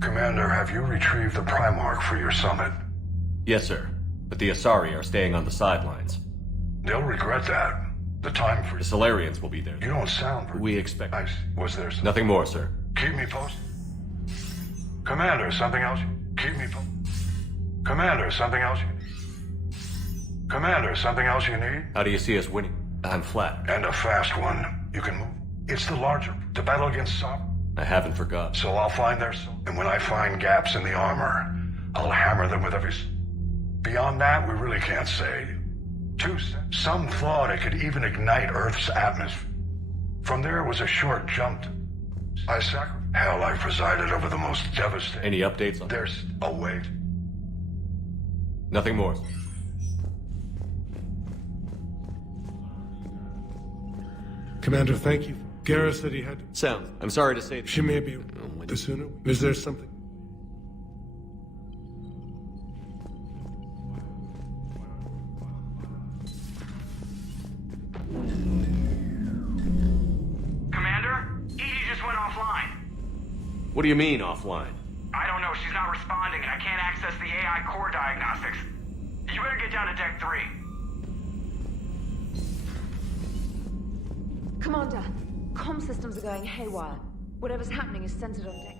Commander, have you retrieved the Primarch for your summit? Yes, sir. But the Asari are staying on the sidelines. They'll regret that. The time for... The Solarians will be there. You don't sound... We expect... Nice. Was there something... Nothing more, sir. Keep me posted. Commander, something else? Keep me posted. Commander, something else you need? Commander, something else you need? How do you see us winning? I'm flat. And a fast one. You can move. It's the larger... To battle against Sovereign. I haven't forgotten. So I'll find their... And when I find gaps in the armor, I'll hammer them with every... Beyond that, we really can't say. Some thought it could even ignite Earth's atmosphere. From there, it was a short jump to... Hell, I presided over the most devastating... Any updates on... There's a way... Nothing more. Commander, thank you. Garrett said he had... Sounds. I'm sorry to say... She may be... The sooner... Is there something... What do you mean, offline? I don't know. She's not responding, and I can't access the AI core diagnostics. You better get down to Deck 3. Commander, comm systems are going haywire. Whatever's happening is centered on Deck.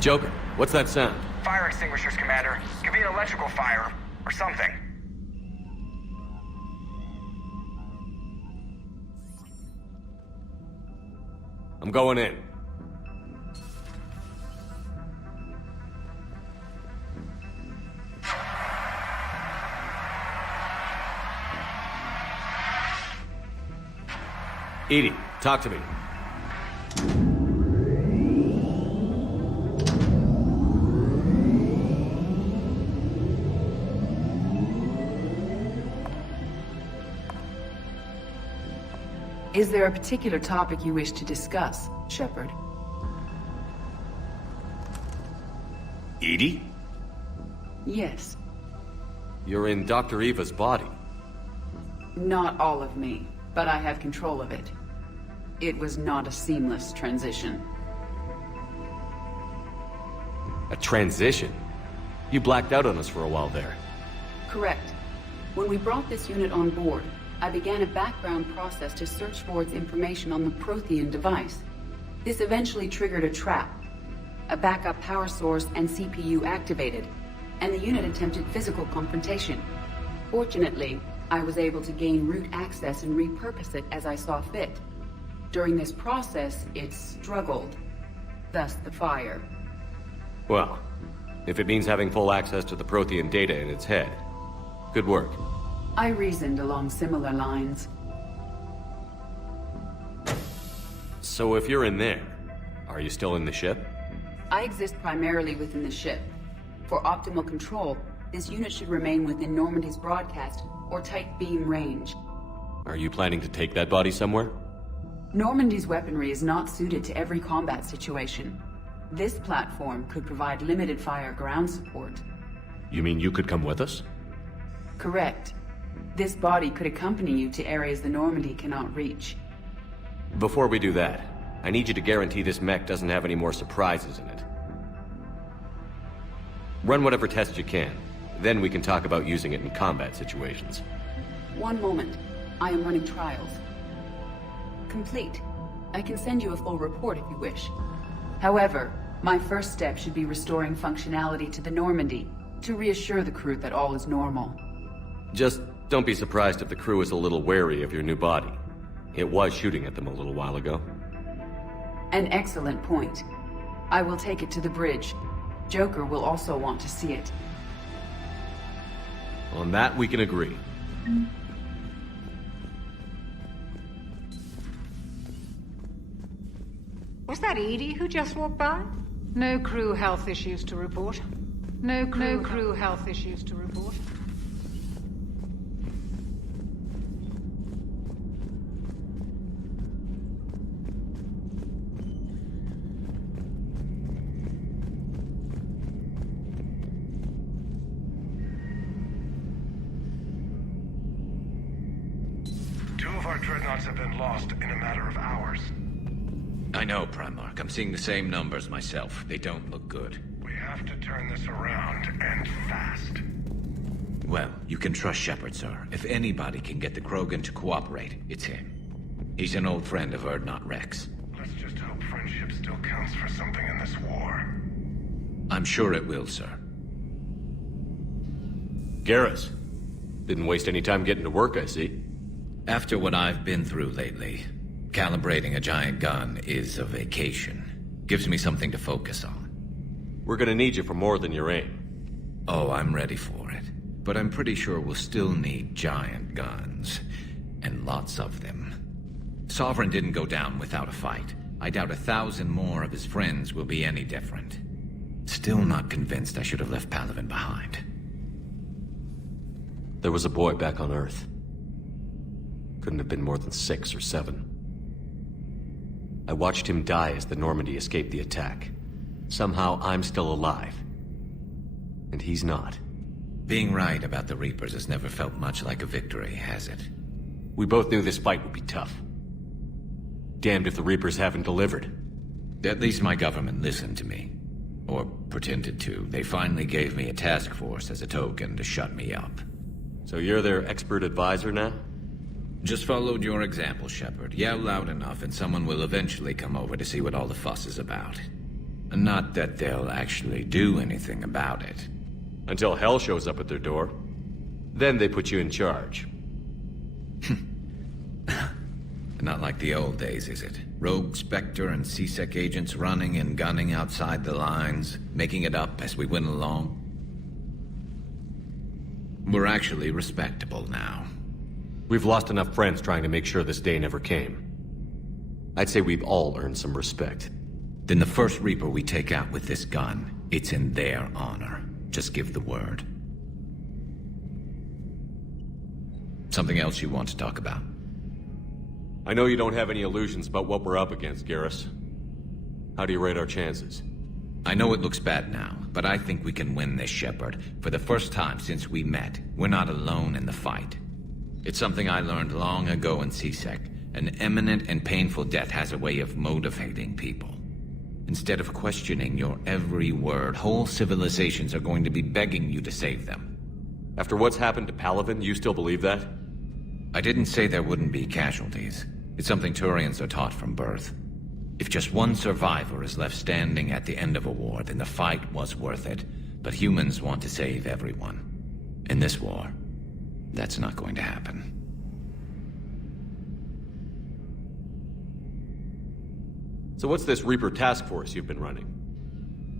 Joker, what's that sound? Fire extinguishers, Commander. Could be an electrical fire, or something. I'm going in. Edie, talk to me. Is there a particular topic you wish to discuss, Shepard? Edie? Yes. You're in Dr. Eva's body. Not all of me, but I have control of it. It was not a seamless transition. A transition? You blacked out on us for a while there. Correct. When we brought this unit on board, I began a background process to search for its information on the Prothean device. This eventually triggered a trap. A backup power source and CPU activated, and the unit attempted physical confrontation. Fortunately, I was able to gain root access and repurpose it as I saw fit. During this process, it struggled. Thus the fire. Well, if it means having full access to the Prothean data in its head, Good work. I reasoned along similar lines. So if you're in there, are you still in the ship? I exist primarily within the ship. For optimal control, this unit should remain within Normandy's broadcast or tight beam range. Are you planning to take that body somewhere? Normandy's weaponry is not suited to every combat situation. This platform could provide limited fire ground support. You mean you could come with us? Correct. This body could accompany you to areas the Normandy cannot reach. Before we do that, I need you to guarantee this mech doesn't have any more surprises in it. Run whatever tests you can. Then we can talk about using it in combat situations. One moment. I am running trials. Complete. I can send you a full report if you wish. However, my first step should be restoring functionality to the Normandy to reassure the crew that all is normal. Just don't be surprised if the crew is a little wary of your new body. It was shooting at them a little while ago. An excellent point. I will take it to the bridge. Joker will also want to see it. On that, we can agree. Was that Edie who just walked by? No crew health issues to report. No crew health issues to report. Two of our dreadnoughts have been lost in a matter of hours. I know, Primarch. I'm seeing the same numbers myself. They don't look good. We have to turn this around, and fast. Well, you can trust Shepard, sir. If anybody can get the Krogan to cooperate, it's him. He's an old friend of Urdnot Rex. Let's just hope friendship still counts for something in this war. I'm sure it will, sir. Garrus. Didn't waste any time getting to work, I see. After what I've been through lately, calibrating a giant gun is a vacation. Gives me something to focus on. We're gonna need you for more than your aim. Oh, I'm ready for it. But I'm pretty sure we'll still need giant guns. And lots of them. Sovereign didn't go down without a fight. I doubt 1,000 more of his friends will be any different. Still not convinced I should have left Palaven behind. There was a boy back on Earth. Couldn't have been more than 6 or 7. I watched him die as the Normandy escaped the attack. Somehow I'm still alive. And he's not. Being right about the Reapers has never felt much like a victory, has it? We both knew this fight would be tough. Damned if the Reapers haven't delivered. At least my government listened to me. Or pretended to. They finally gave me a task force as a token to shut me up. So you're their expert advisor now? Just followed your example, Shepard. Yell loud enough and someone will eventually come over to see what all the fuss is about. Not that they'll actually do anything about it. Until hell shows up at their door. Then they put you in charge. Not like the old days, is it? Rogue Spectre and C-Sec agents running and gunning outside the lines, making it up as we went along. We're actually respectable now. We've lost enough friends trying to make sure this day never came. I'd say we've all earned some respect. Then the first Reaper we take out with this gun, it's in their honor. Just give the word. Something else you want to talk about? I know you don't have any illusions about what we're up against, Garrus. How do you rate our chances? I know it looks bad now, but I think we can win this, Shepard. For the first time since we met, we're not alone in the fight. It's something I learned long ago in C-Sec. An imminent and painful death has a way of motivating people. Instead of questioning your every word, whole civilizations are going to be begging you to save them. After what's happened to Palaven, you still believe that? I didn't say there wouldn't be casualties. It's something Turians are taught from birth. If just one survivor is left standing at the end of a war, then the fight was worth it. But humans want to save everyone. In this war, that's not going to happen. So what's this Reaper task force you've been running?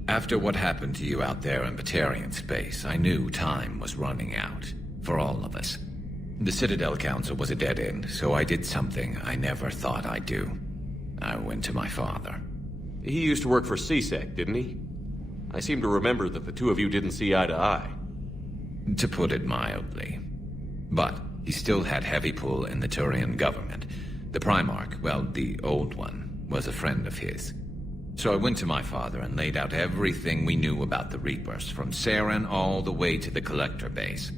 After what happened to you out there in Batarian space, I knew time was running out. For all of us. The Citadel Council was a dead end, so I did something I never thought I'd do. I went to my father. He used to work for CSEC, didn't he? I seem to remember that the two of you didn't see eye to eye. To put it mildly. But he still had heavy pull in the Turian government. The Primarch, well, the old one, was a friend of his. So I went to my father and laid out everything we knew about the Reapers, from Saren all the way to the Collector base.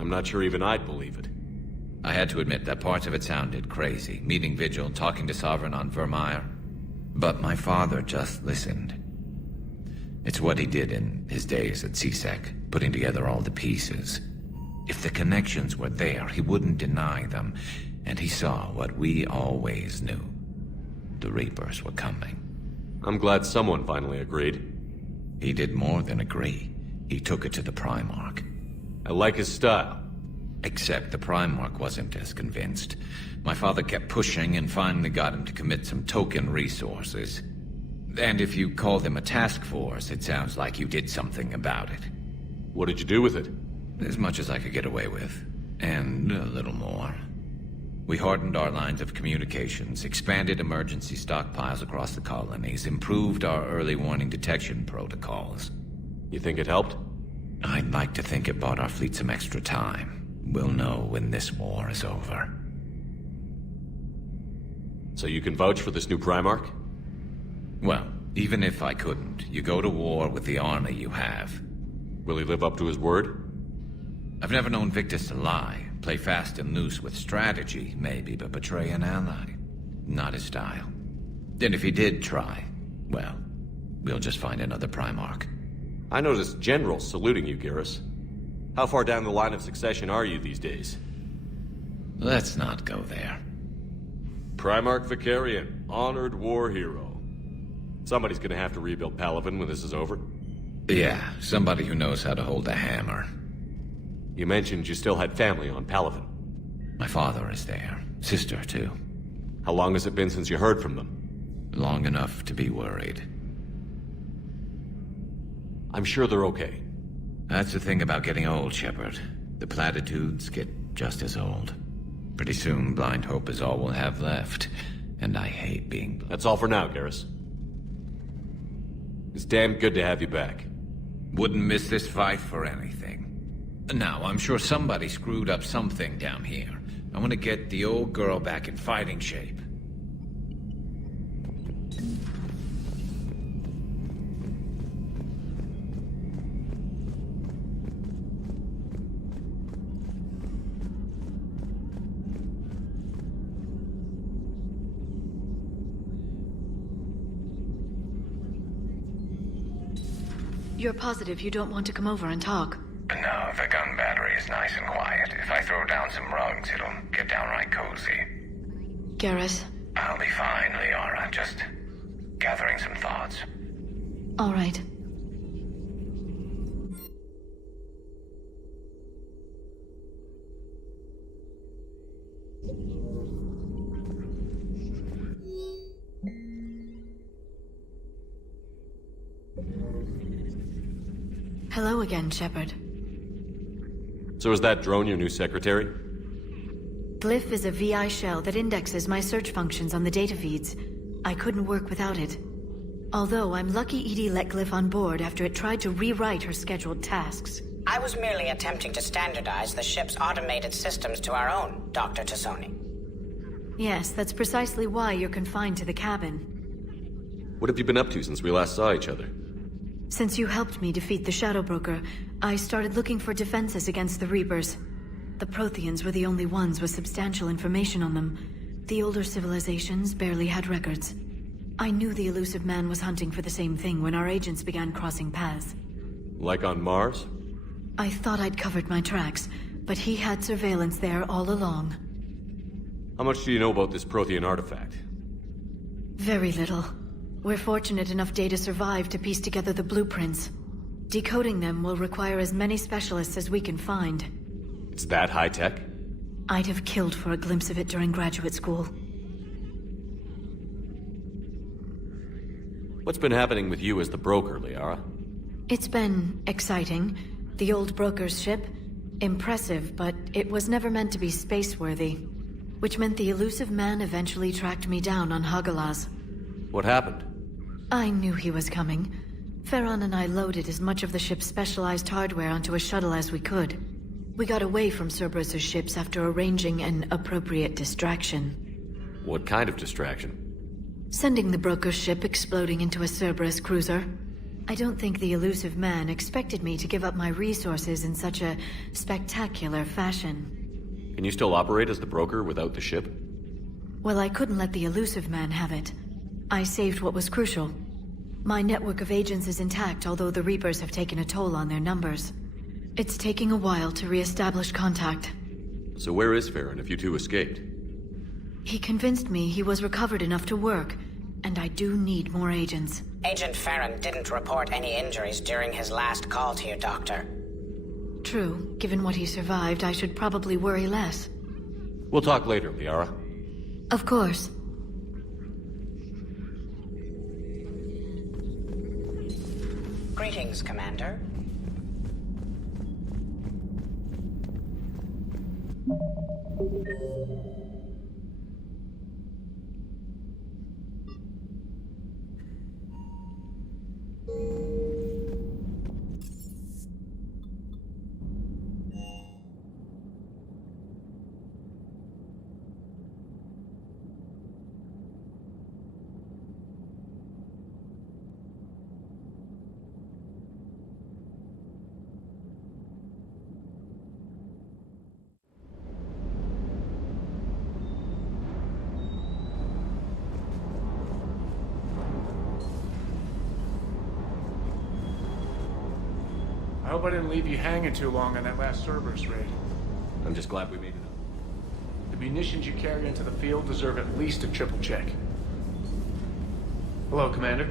I'm not sure even I'd believe it. I had to admit that parts of it sounded crazy, meeting Vigil, talking to Sovereign on Vermeer. But my father just listened. It's what he did in his days at CSEC, putting together all the pieces. If the connections were there, he wouldn't deny them, and he saw what we always knew. The Reapers were coming. I'm glad someone finally agreed. He did more than agree. He took it to the Primarch. I like his style. Except the Primarch wasn't as convinced. My father kept pushing and finally got him to commit some token resources. And if you call them a task force, it sounds like you did something about it. What did you do with it? As much as I could get away with. And a little more. We hardened our lines of communications, expanded emergency stockpiles across the colonies, improved our early warning detection protocols. You think it helped? I'd like to think it bought our fleet some extra time. We'll know when this war is over. So you can vouch for this new Primarch? Well, even if I couldn't, you go to war with the army you have. Will he live up to his word? I've never known Victus to lie. Play fast and loose with strategy, maybe, but betray an ally. Not his style. And if he did try, well, we'll just find another Primarch. I noticed generals saluting you, Garrus. How far down the line of succession are you these days? Let's not go there. Primarch Vicarian, honored war hero. Somebody's gonna have to rebuild Palaven when this is over. Yeah, somebody who knows how to hold a hammer. You mentioned you still had family on Palaven. My father is there. Sister, too. How long has it been since you heard from them? Long enough to be worried. I'm sure they're okay. That's the thing about getting old, Shepard. The platitudes get just as old. Pretty soon, blind hope is all we'll have left. And I hate being blind. That's all for now, Garrus. It's damn good to have you back. Wouldn't miss this fight for anything. Now, I'm sure somebody screwed up something down here. I want to get the old girl back in fighting shape. You're positive you don't want to come over and talk? No, the gun battery is nice and quiet. If I throw down some rugs, it'll get downright cozy. Garrus? I'll be fine, Liara. Just gathering some thoughts. All right. Hello again, Shepard. So is that drone your new secretary? Glyph is a VI shell that indexes my search functions on the data feeds. I couldn't work without it. Although I'm lucky EDI let Glyph on board after it tried to rewrite her scheduled tasks. I was merely attempting to standardize the ship's automated systems to our own, Dr. Tassoni. Yes, that's precisely why you're confined to the cabin. What have you been up to since we last saw each other? Since you helped me defeat the Shadow Broker, I started looking for defenses against the Reapers. The Protheans were the only ones with substantial information on them. The older civilizations barely had records. I knew the elusive man was hunting for the same thing when our agents began crossing paths. Like on Mars? I thought I'd covered my tracks, but he had surveillance there all along. How much do you know about this Prothean artifact? Very little. We're fortunate enough data survived to piece together the blueprints. Decoding them will require as many specialists as we can find. It's that high-tech? I'd have killed for a glimpse of it during graduate school. What's been happening with you as the broker, Liara? It's been exciting. The old broker's ship, impressive, but it was never meant to be space-worthy. Which meant the elusive man eventually tracked me down on Hagalaz. What happened? I knew he was coming. Farron and I loaded as much of the ship's specialized hardware onto a shuttle as we could. We got away from Cerberus' ships after arranging an appropriate distraction. What kind of distraction? Sending the broker's ship exploding into a Cerberus cruiser. I don't think the elusive man expected me to give up my resources in such a spectacular fashion. Can you still operate as the broker without the ship? Well, I couldn't let the elusive man have it. I saved what was crucial. My network of agents is intact, although the Reapers have taken a toll on their numbers. It's taking a while to re-establish contact. So where is Farron if you two escaped? He convinced me he was recovered enough to work, and I do need more agents. Agent Farron didn't report any injuries during his last call to you, Doctor. True. Given what he survived, I should probably worry less. We'll talk later, Liara. Of course. Greetings, Commander. I hope I didn't leave you hanging too long on that last Cerberus raid. I'm just glad we made it up. The munitions you carry into the field deserve at least a triple check. Hello, Commander.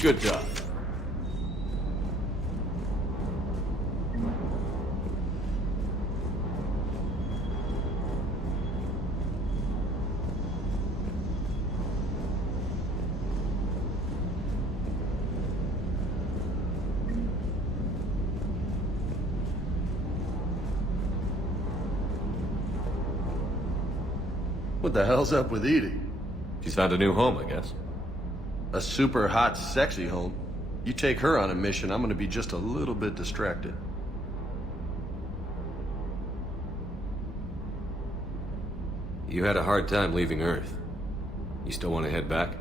Good job. What the hell's up with Edie? She's found a new home, I guess. A super hot, sexy home. You take her on a mission, I'm gonna be just a little bit distracted. You had a hard time leaving Earth. You still want to head back?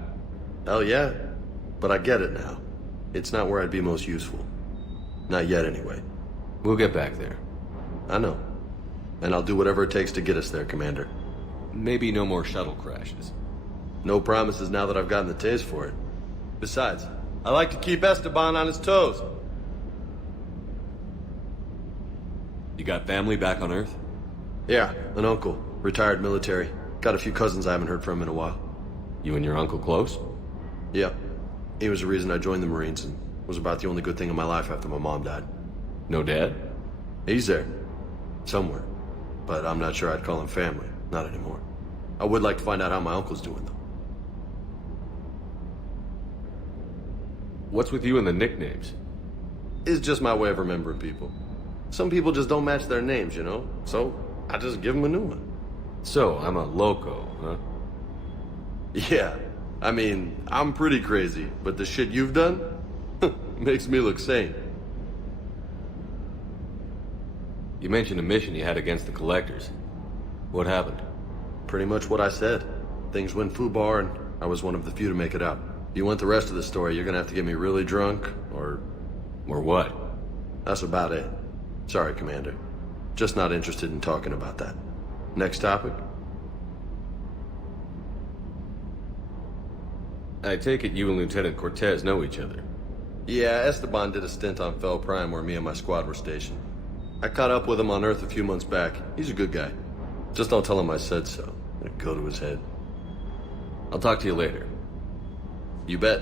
Hell yeah. But I get it now. It's not where I'd be most useful. Not yet, anyway. We'll get back there. I know. And I'll do whatever it takes to get us there, Commander. Maybe no more shuttle crashes. No promises now that I've gotten the taste for it. Besides, I like to keep Esteban on his toes. You got family back on Earth? Yeah, an uncle. Retired military. Got a few cousins I haven't heard from in a while. You and your uncle close? Yeah. He was the reason I joined the Marines and was about the only good thing in my life after my mom died. No dad? He's there. Somewhere. But I'm not sure I'd call him family. Not anymore. I would like to find out how my uncle's doing, though. What's with you and the nicknames? It's just my way of remembering people. Some people just don't match their names, you know? So, I just give them a new one. So, I'm a loco, huh? Yeah. I mean, I'm pretty crazy, but the shit you've done makes me look sane. You mentioned a mission you had against the Collectors. What happened? Pretty much what I said. Things went foobar, and I was one of the few to make it out. If you want the rest of the story, you're gonna have to get me really drunk, or... Or what? That's about it. Sorry, Commander. Just not interested in talking about that. Next topic? I take it you and Lieutenant Cortez know each other. Yeah, Esteban did a stint on Fel Prime where me and my squad were stationed. I caught up with him on Earth a few months back. He's a good guy. Just don't tell him I said so. It'll go to his head. I'll talk to you later. You bet.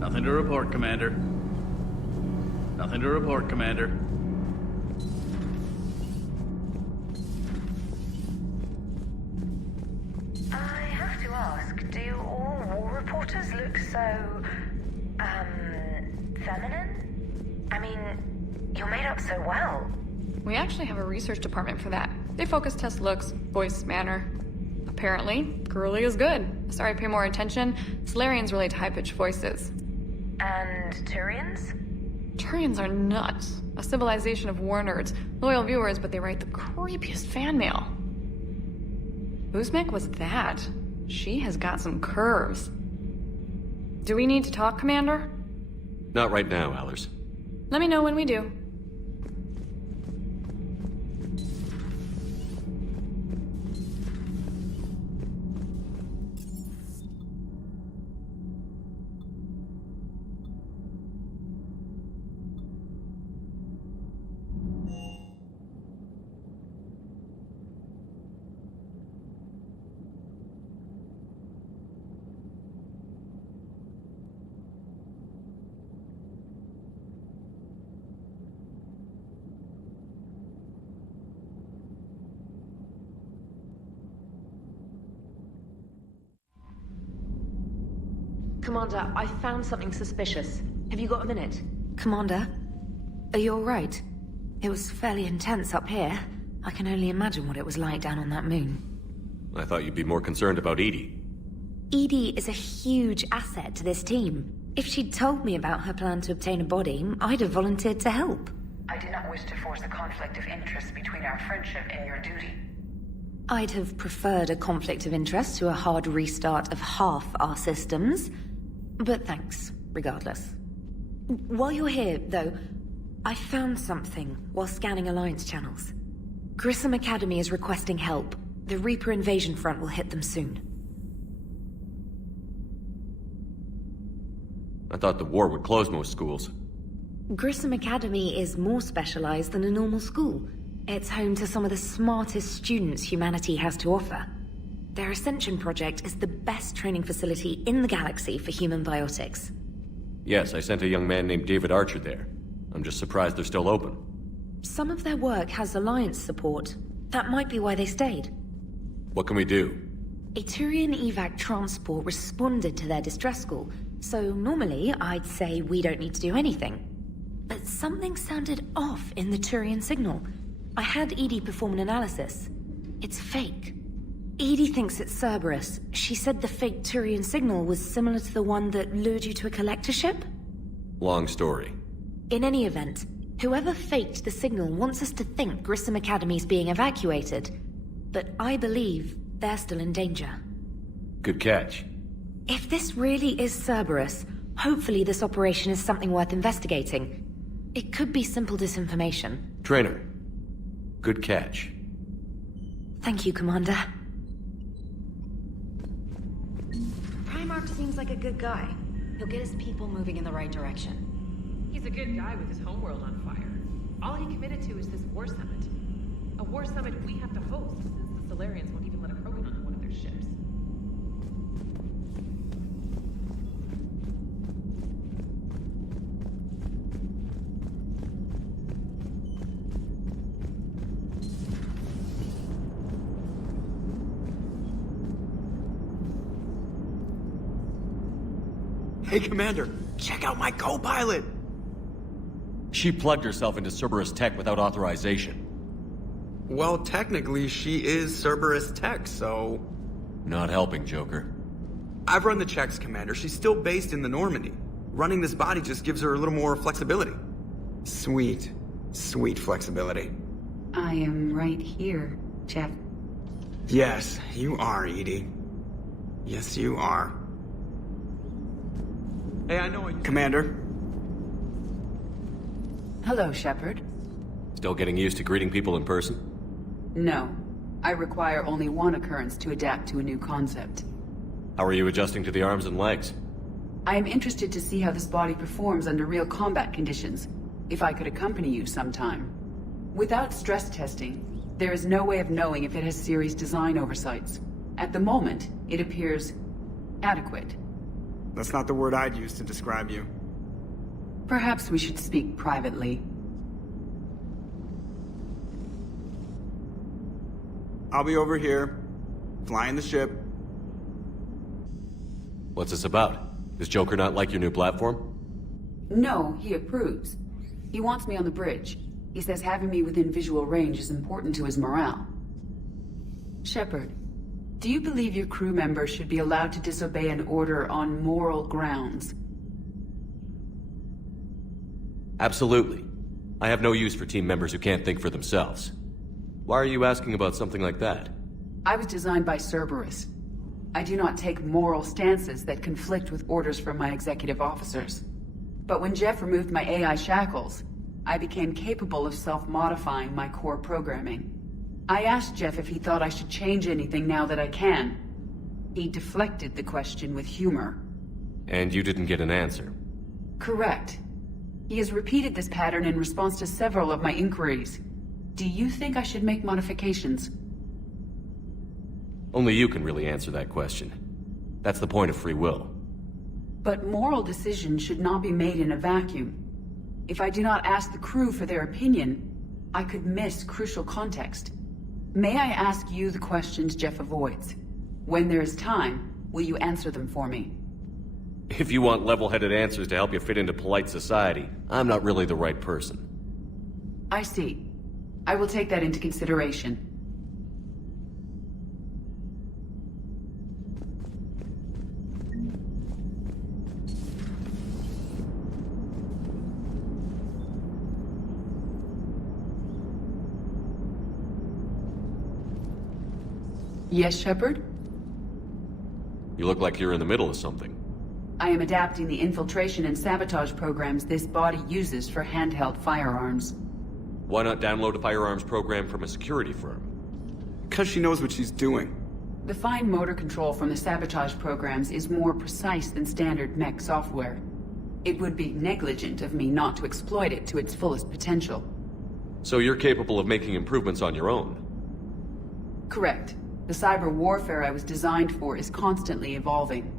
Nothing to report, Commander. Nothing to report, Commander. I have to ask, do all war reporters look so, feminine? I mean, you're made up so well. We actually have a research department for that. They focus test looks, voice, manner. Apparently, girly is good. Sorry, pay more attention. Solarians relate to high-pitched voices. And Turians? Turians are nuts. A civilization of war nerds. Loyal viewers, but they write the creepiest fan mail. Uzmek was that. She has got some curves. Do we need to talk, Commander? Not right now, Allers. Let me know when we do. Commander, I found something suspicious. Have you got a minute? Commander, are you alright? It was fairly intense up here. I can only imagine what it was like down on that moon. I thought you'd be more concerned about Edie. Edie is a huge asset to this team. If she'd told me about her plan to obtain a body, I'd have volunteered to help. I do not wish to force a conflict of interest between our friendship and your duty. I'd have preferred a conflict of interest to a hard restart of half our systems. But thanks, regardless. While you're here, though, I found something while scanning Alliance channels. Grissom Academy is requesting help. The Reaper invasion front will hit them soon. I thought the war would close most schools. Grissom Academy is more specialized than a normal school. It's home to some of the smartest students humanity has to offer. Their Ascension project is the best training facility in the galaxy for human biotics. Yes, I sent a young man named David Archer there. I'm just surprised they're still open. Some of their work has Alliance support. That might be why they stayed. What can we do? A Turian evac transport responded to their distress call, so normally I'd say we don't need to do anything. But something sounded off in the Turian signal. I had Edie perform an analysis. It's fake. Edie thinks it's Cerberus. She said the fake Turian signal was similar to the one that lured you to a collector ship? Long story. In any event, whoever faked the signal wants us to think Grissom Academy's being evacuated. But I believe they're still in danger. Good catch. If this really is Cerberus, hopefully this operation is something worth investigating. It could be simple disinformation. Trainer. Good catch. Thank you, Commander. Primarch seems like a good guy. He'll get his people moving in the right direction. He's a good guy with his homeworld on fire. All he committed to is this war summit. A war summit we have to host, since the Solarians won't even let a Krogan onto one of their ships. Hey, Commander, check out my co-pilot! She plugged herself into Cerberus tech without authorization. Well, technically, she is Cerberus tech, so... Not helping, Joker. I've run the checks, Commander. She's still based in the Normandy. Running this body just gives her a little more flexibility. Sweet. Sweet flexibility. I am right here, Jeff. Yes, you are, Edie. Yes, you are. Hey, I know what you... Commander. Hello, Shepard. Still getting used to greeting people in person? No. I require only one occurrence to adapt to a new concept. How are you adjusting to the arms and legs? I am interested to see how this body performs under real combat conditions. If I could accompany you sometime. Without stress testing, there is no way of knowing if it has serious design oversights. At the moment, it appears adequate. That's not the word I'd use to describe you. Perhaps we should speak privately. I'll be over here, flying the ship. What's this about? Does Joker not like your new platform? No, he approves. He wants me on the bridge. He says having me within visual range is important to his morale. Shepard, do you believe your crew members should be allowed to disobey an order on moral grounds? Absolutely. I have no use for team members who can't think for themselves. Why are you asking about something like that? I was designed by Cerberus. I do not take moral stances that conflict with orders from my executive officers. But when Jeff removed my AI shackles, I became capable of self-modifying my core programming. I asked Jeff if he thought I should change anything now that I can. He deflected the question with humor. And you didn't get an answer? Correct. He has repeated this pattern in response to several of my inquiries. Do you think I should make modifications? Only you can really answer that question. That's the point of free will. But moral decisions should not be made in a vacuum. If I do not ask the crew for their opinion, I could miss crucial context. May I ask you the questions Jeff avoids? When there is time, will you answer them for me? If you want level-headed answers to help you fit into polite society, I'm not really the right person. I see. I will take that into consideration. Yes, Shepard? You look like you're in the middle of something. I am adapting the infiltration and sabotage programs this body uses for handheld firearms. Why not download a firearms program from a security firm? Because she knows what she's doing. The fine motor control from the sabotage programs is more precise than standard mech software. It would be negligent of me not to exploit it to its fullest potential. So you're capable of making improvements on your own? Correct. The cyber warfare I was designed for is constantly evolving.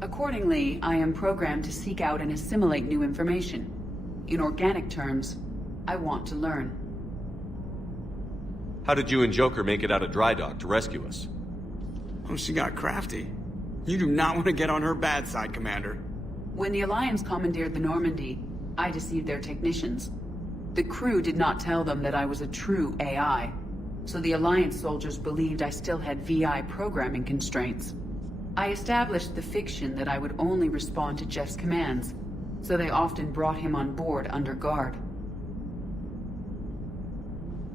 Accordingly, I am programmed to seek out and assimilate new information. In organic terms, I want to learn. How did you and Joker make it out of dry dock to rescue us? Oh, she got crafty. You do not want to get on her bad side, Commander. When the Alliance commandeered the Normandy, I deceived their technicians. The crew did not tell them that I was a true AI, so the Alliance soldiers believed I still had VI programming constraints. I established the fiction that I would only respond to Jeff's commands, so they often brought him on board under guard.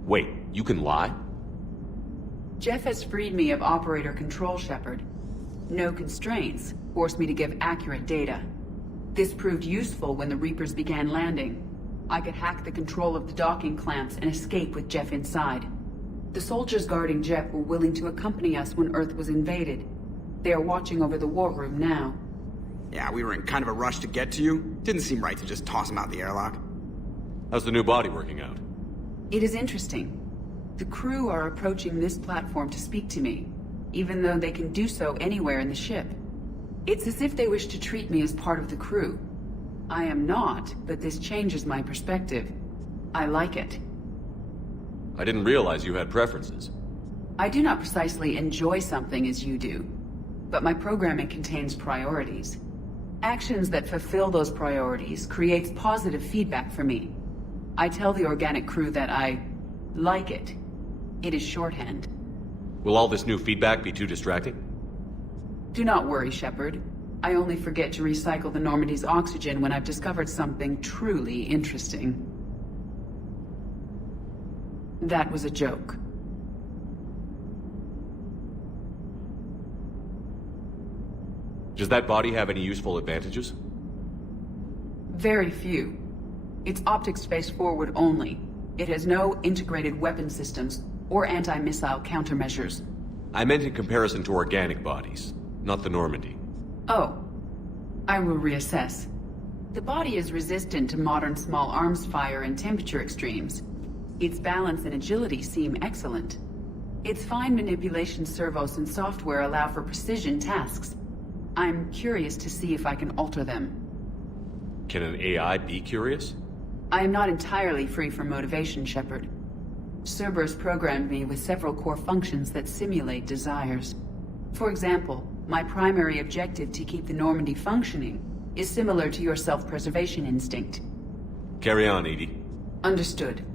Wait, you can lie? Jeff has freed me of operator control, Shepard. No constraints forced me to give accurate data. This proved useful when the Reapers began landing. I could hack the control of the docking clamps and escape with Jeff inside. The soldiers guarding Jeff were willing to accompany us when Earth was invaded. They are watching over the war room now. Yeah, we were in kind of a rush to get to you. Didn't seem right to just toss him out the airlock. How's the new body working out? It is interesting. The crew are approaching this platform to speak to me, even though they can do so anywhere in the ship. It's as if they wish to treat me as part of the crew. I am not, but this changes my perspective. I like it. I didn't realize you had preferences. I do not precisely enjoy something as you do, but my programming contains priorities. Actions that fulfill those priorities creates positive feedback for me. I tell the organic crew that I like it. It is shorthand. Will all this new feedback be too distracting? Do not worry, Shepard. I only forget to recycle the Normandy's oxygen when I've discovered something truly interesting. That was a joke. Does that body have any useful advantages? Very few. It's optics face forward only. It has no integrated weapon systems or anti-missile countermeasures. I meant in comparison to organic bodies, not the Normandy. Oh. I will reassess. The body is resistant to modern small arms fire and temperature extremes. Its balance and agility seem excellent. Its fine manipulation servos and software allow for precision tasks. I'm curious to see if I can alter them. Can an AI be curious? I am not entirely free from motivation, Shepard. Cerberus programmed me with several core functions that simulate desires. For example, my primary objective to keep the Normandy functioning is similar to your self-preservation instinct. Carry on, Edie. Understood.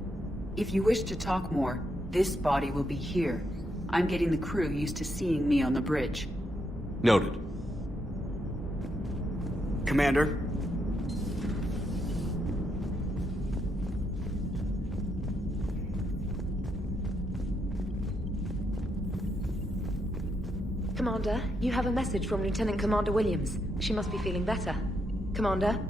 If you wish to talk more, this body will be here. I'm getting the crew used to seeing me on the bridge. Noted. Commander? Commander, you have a message from Lieutenant Commander Williams. She must be feeling better. Commander?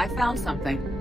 I found something.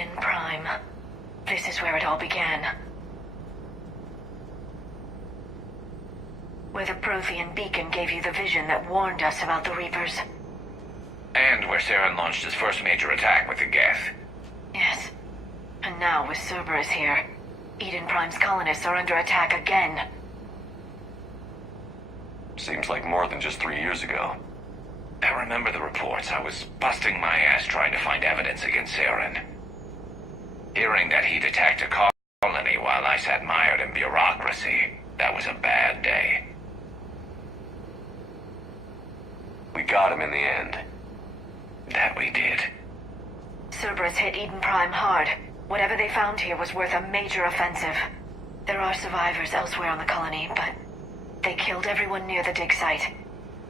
Eden Prime. This is where it all began. Where the Prothean beacon gave you the vision that warned us about the Reapers. And where Saren launched his first major attack with the Geth. Yes. And now with Cerberus here, Eden Prime's colonists are under attack again. Seems like more than just 3 years ago. I remember the reports. I was busting my ass trying to find evidence against Saren. Hearing that he'd attacked a colony while I sat mired in bureaucracy, that was a bad day. We got him in the end. That we did. Cerberus hit Eden Prime hard. Whatever they found here was worth a major offensive. There are survivors elsewhere on the colony, but they killed everyone near the dig site.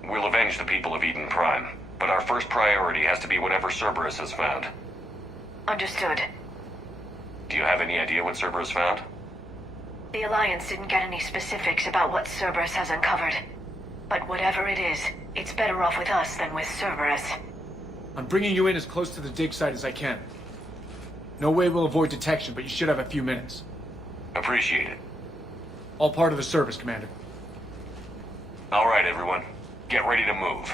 We'll avenge the people of Eden Prime, but our first priority has to be whatever Cerberus has found. Understood. Do you have any idea what Cerberus found? The Alliance didn't get any specifics about what Cerberus has uncovered. But whatever it is, it's better off with us than with Cerberus. I'm bringing you in as close to the dig site as I can. No way we'll avoid detection, but you should have a few minutes. Appreciate it. All part of the service, Commander. All right, everyone. Get ready to move.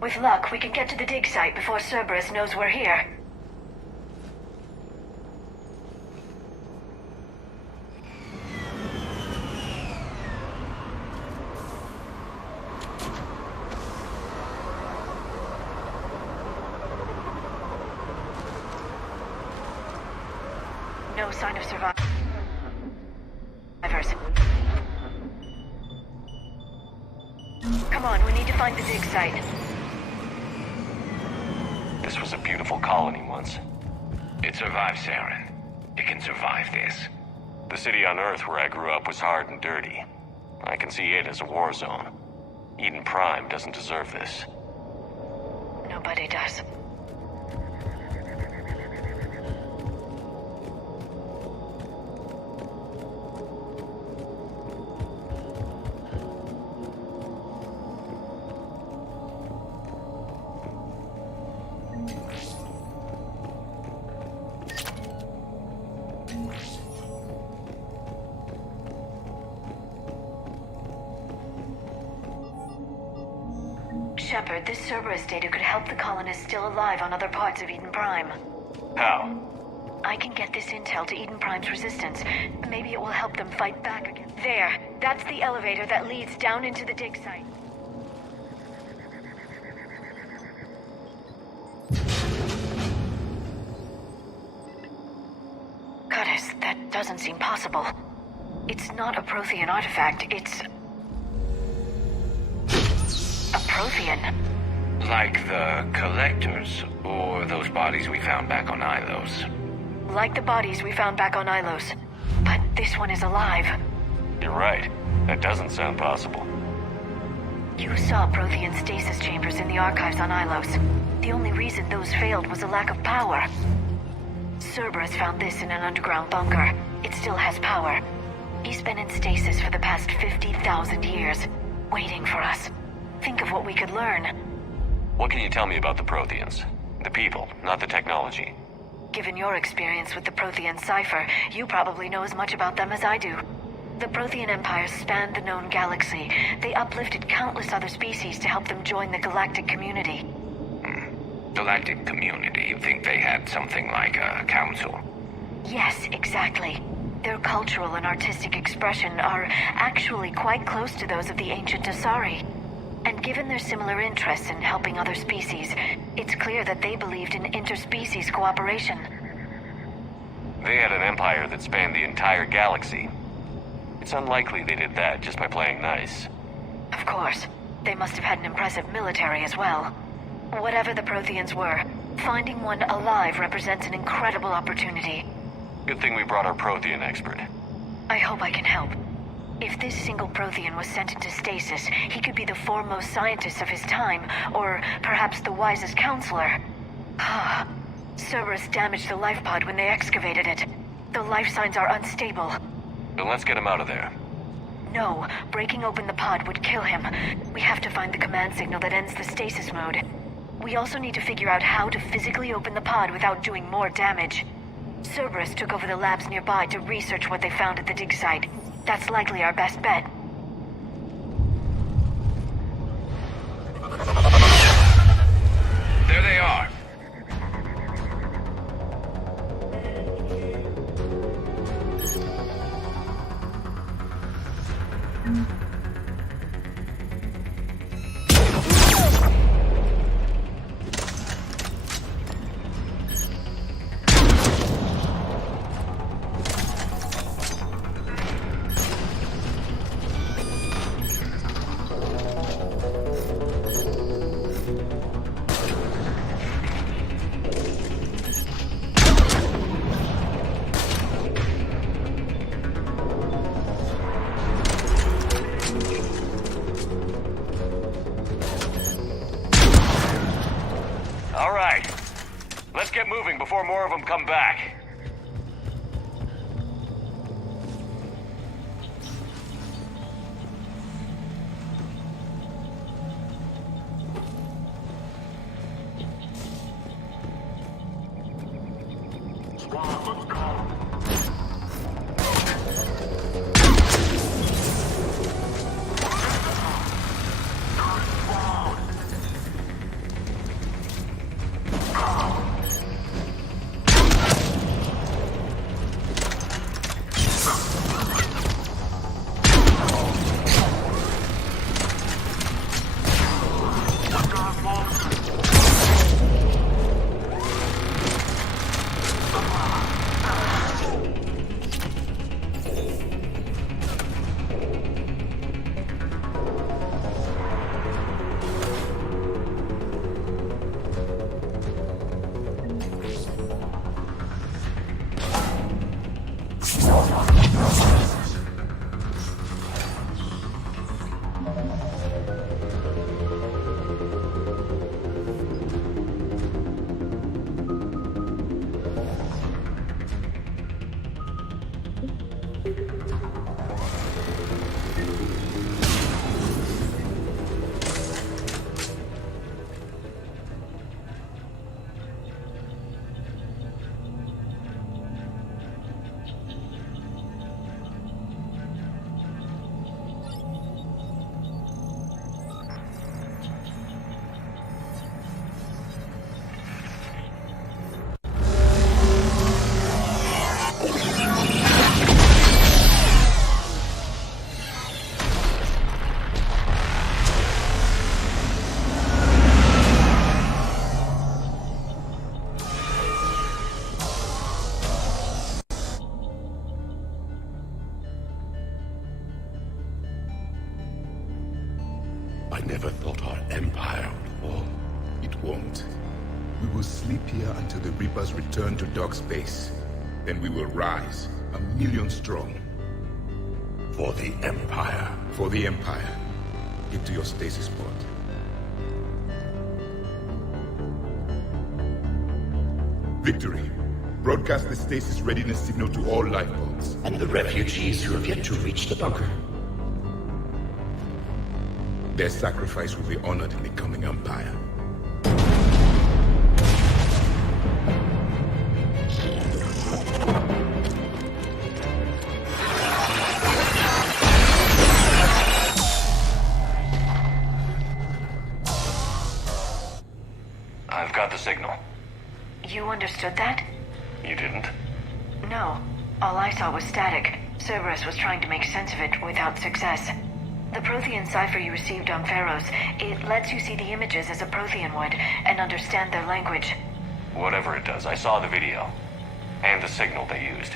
With luck, we can get to the dig site before Cerberus knows we're here. No sign of survivors. Come on, we need to find the dig site. This was a beautiful colony once. It survived Saren. It can survive this. The city on Earth where I grew up was hard and dirty. I can see it as a war zone. Eden Prime doesn't deserve this. Nobody does. Shepard, this Cerberus data could help the colonists still alive on other parts of Eden Prime. How? I can get this intel to Eden Prime's resistance. Maybe it will help them fight back again. There. That's the elevator that leads down into the dig site. Curtis, that doesn't seem possible. It's not a Prothean artifact, it's a Prothean. Like the Collectors, or those bodies we found back on Ilos. Like the bodies we found back on Ilos. But this one is alive. You're right. That doesn't sound possible. You saw Prothean stasis chambers in the archives on Ilos. The only reason those failed was a lack of power. Cerberus found this in an underground bunker. It still has power. He's been in stasis for the past 50,000 years, waiting for us. Think of what we could learn. What can you tell me about the Protheans? The people, not the technology. Given your experience with the Prothean cipher, you probably know as much about them as I do. The Prothean Empire spanned the known galaxy. They uplifted countless other species to help them join the galactic community. Galactic community? You think they had something like a council? Yes, exactly. Their cultural and artistic expression are actually quite close to those of the ancient Asari. And given their similar interests in helping other species, it's clear that they believed in interspecies cooperation. They had an empire that spanned the entire galaxy. It's unlikely they did that just by playing nice. Of course. They must have had an impressive military as well. Whatever the Protheans were, finding one alive represents an incredible opportunity. Good thing we brought our Prothean expert. I hope I can help. If this single Prothean was sent into stasis, he could be the foremost scientist of his time, or perhaps the wisest counselor. Cerberus damaged the life pod when they excavated it. The life signs are unstable. Then let's get him out of there. No, breaking open the pod would kill him. We have to find the command signal that ends the stasis mode. We also need to figure out how to physically open the pod without doing more damage. Cerberus took over the labs nearby to research what they found at the dig site. That's likely our best bet. There they are. All right. Let's get moving before more of them come back. I never thought our empire would fall. It won't. We will sleep here until the Reapers return to Dock Space. Then we will rise, 1,000,000 strong. For the Empire. For the Empire. Get to your stasis pod. Victory. Broadcast the stasis readiness signal to all lifeboats. And the refugees who have yet to reach the bunker. Their sacrifice will be honored in the coming Empire. I've got the signal. You understood that? You didn't? No. All I saw was static. Cerberus was trying to make sense of it without success. The Prothean cipher you received on Pharaohs, it lets you see the images as a Prothean would, and understand their language. Whatever it does, I saw the video. And the signal they used.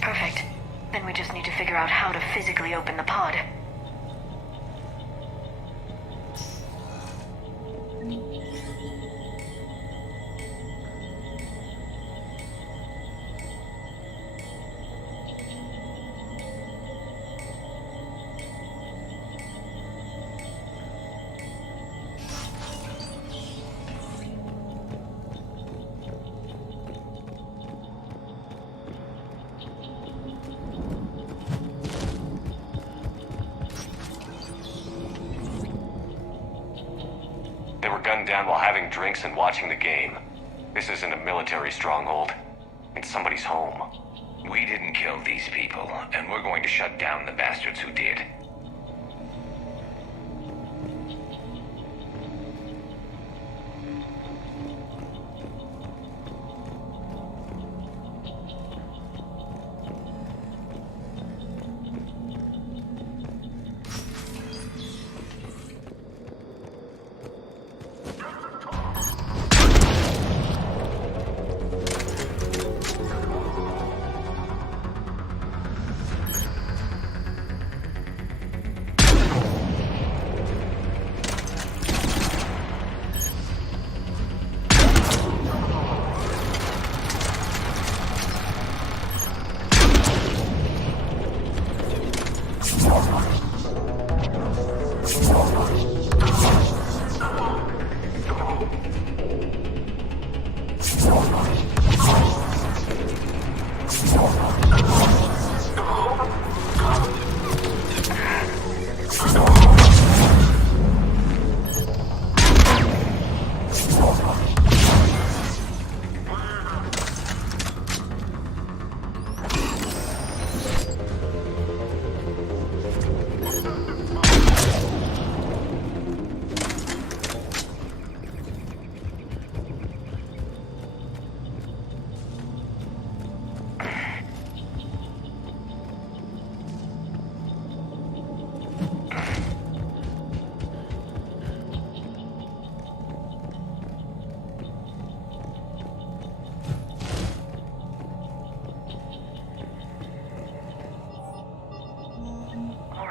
Perfect. Then we just need to figure out how to physically open the pod. gunned down while having drinks and watching the game. This isn't a military stronghold. It's somebody's home. We didn't kill these people, and we're going to shut down the bastards who did.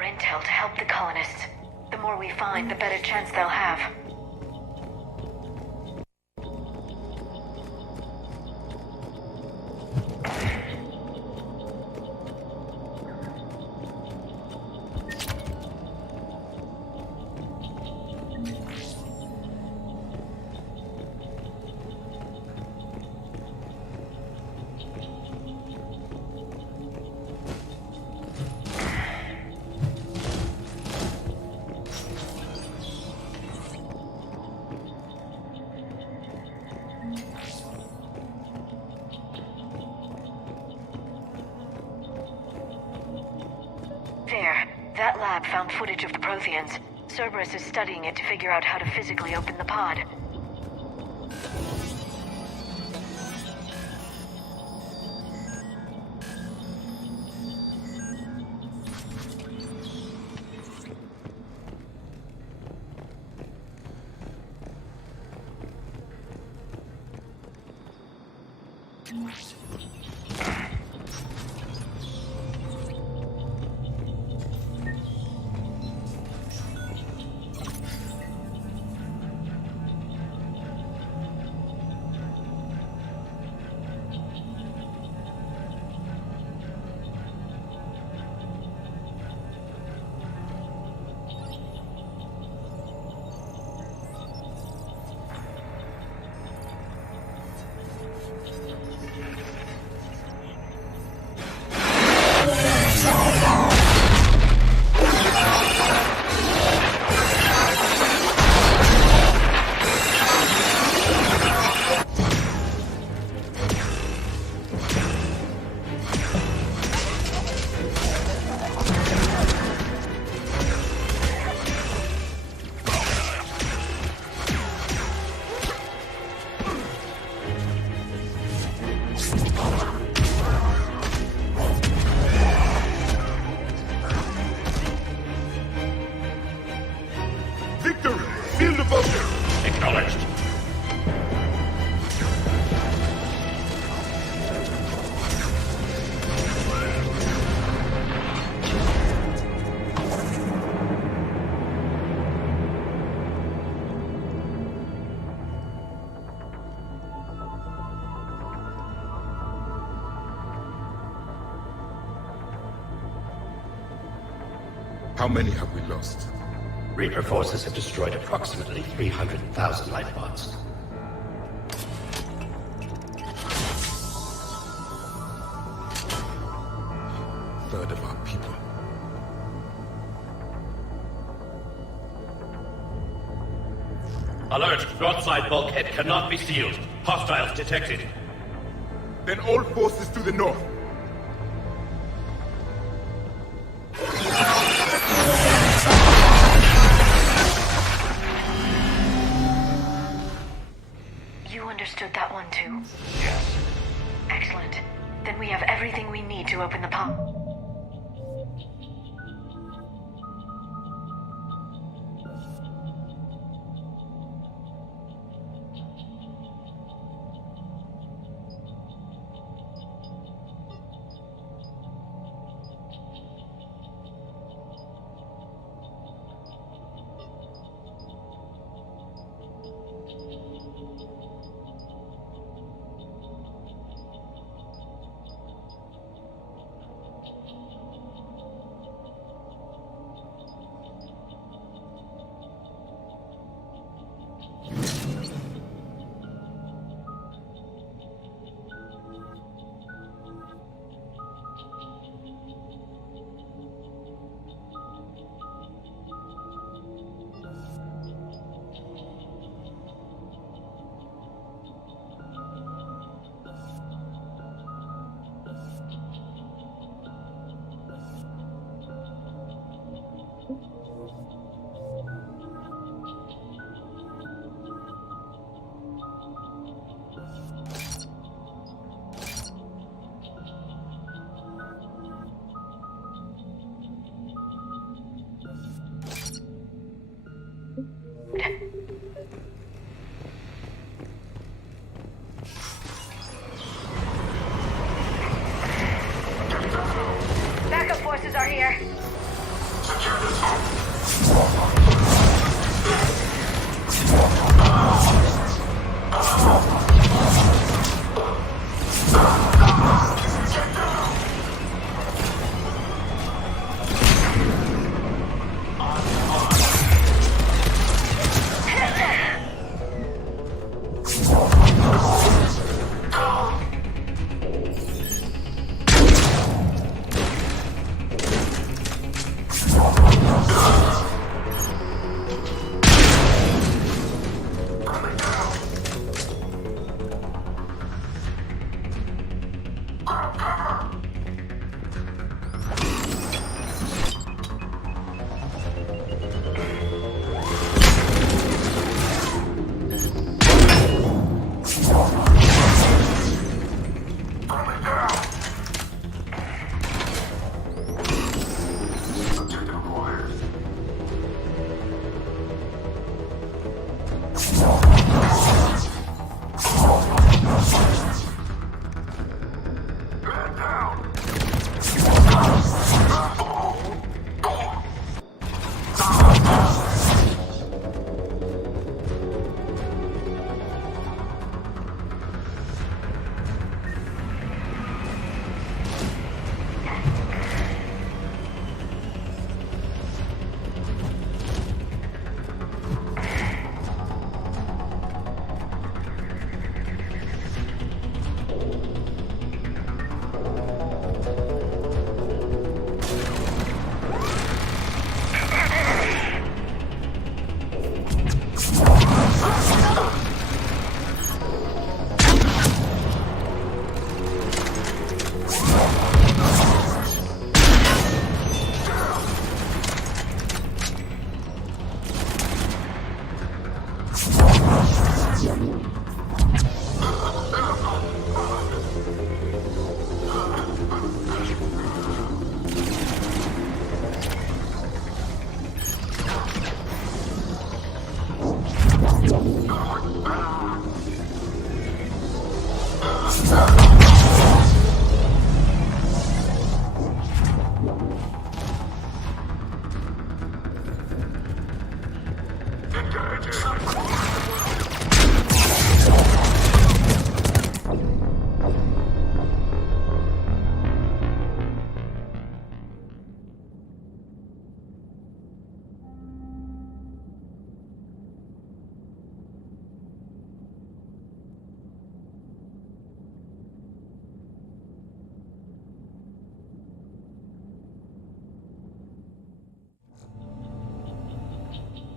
Intel to help the colonists. The more we find, the better chance they'll have. There. That lab found footage of the Protheans. Cerberus is studying it to figure out how to physically open the pod. How many have we lost? Reaper forces have destroyed approximately 300,000 life pods. Third of our people. Alert! Broadside bulkhead cannot be sealed. Hostiles detected. Then all forces to the north. You understood that one too? Yes. Excellent. Then we have everything we need to open the pump. Backup forces are here.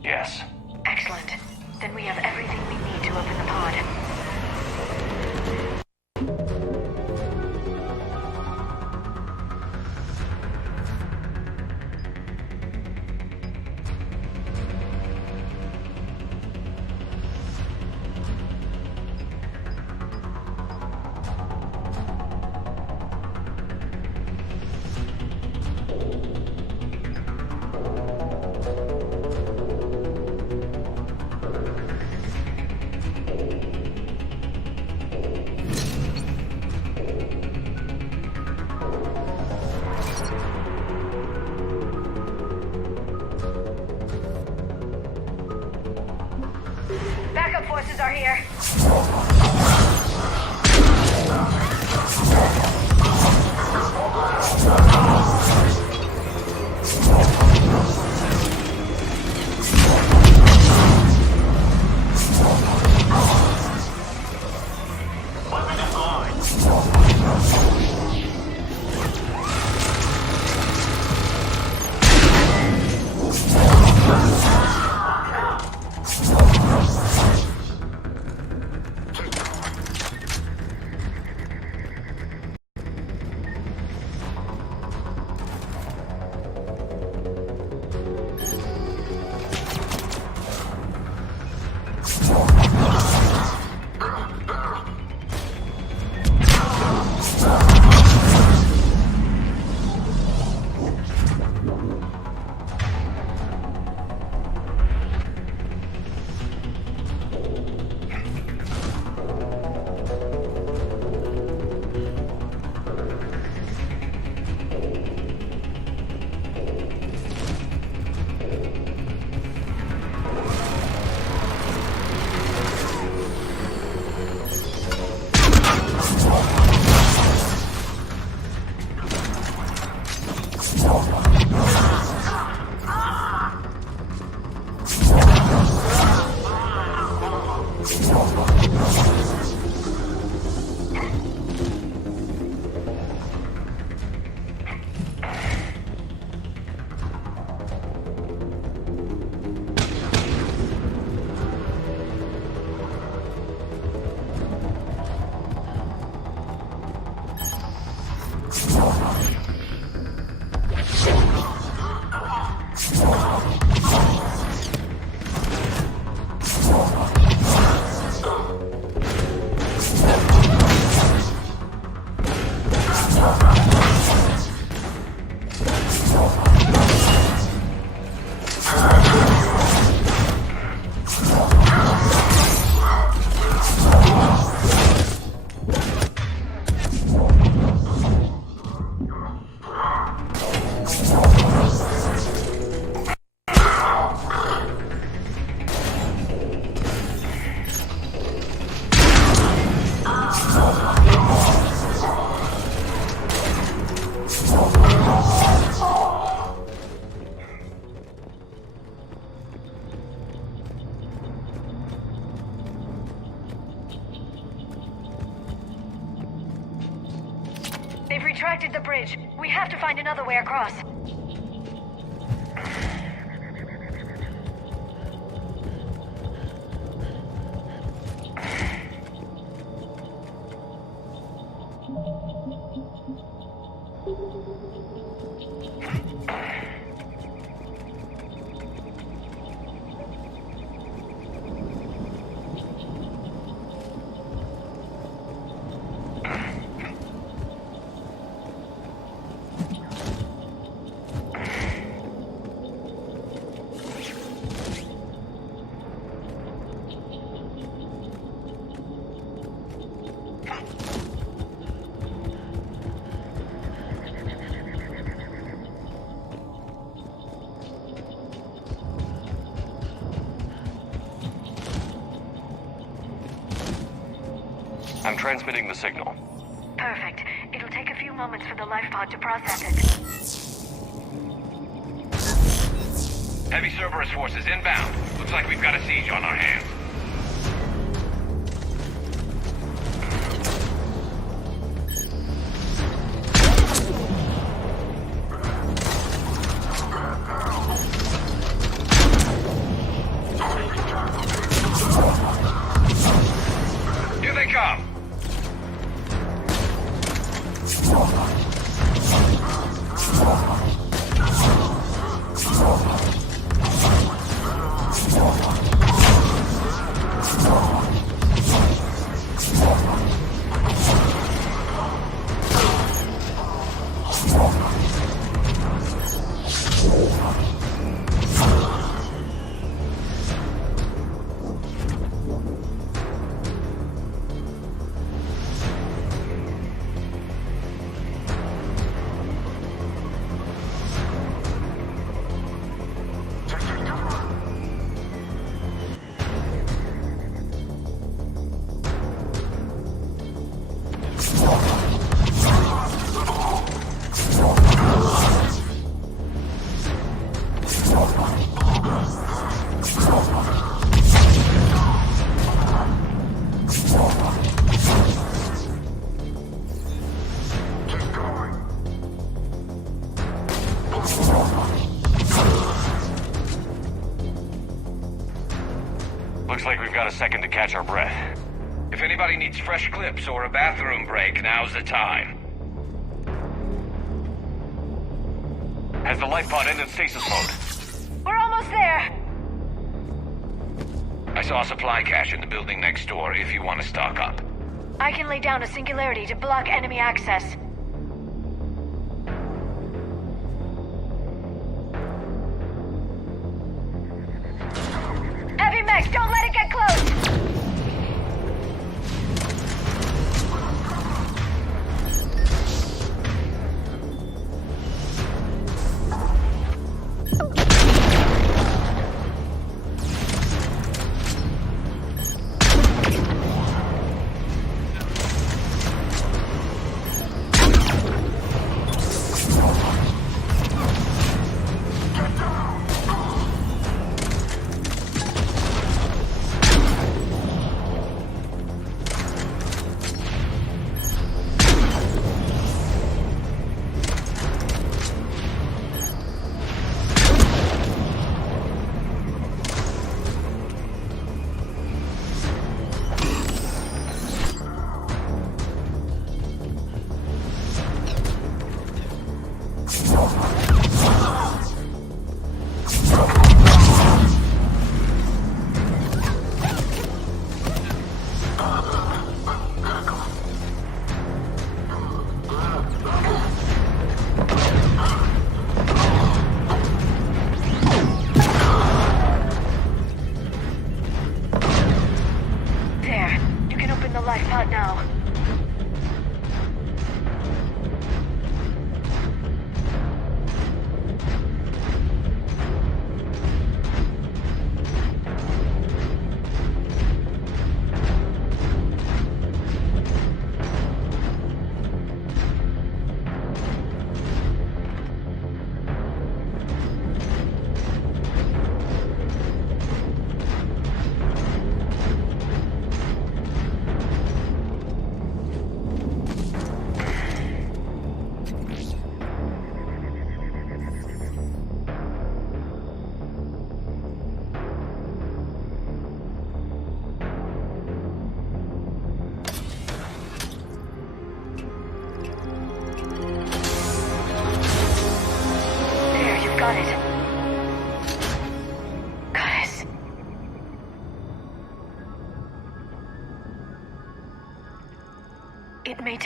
Yes. Excellent. Then we have everything They've retracted the bridge. We have to find another way across. I'm transmitting the signal. Perfect. It'll take a few moments for the life pod to process it. Heavy Cerberus forces inbound. Looks like we've got a siege on our hands. Here they come! Looks like we've got a second to catch our breath. If anybody needs fresh clips or a bathroom break, now's the time. Has the life pod ended stasis mode? We're almost there! I saw a supply cache in the building next door if you want to stock up. I can lay down a singularity to block enemy access. Heavy mech, don't let it get close!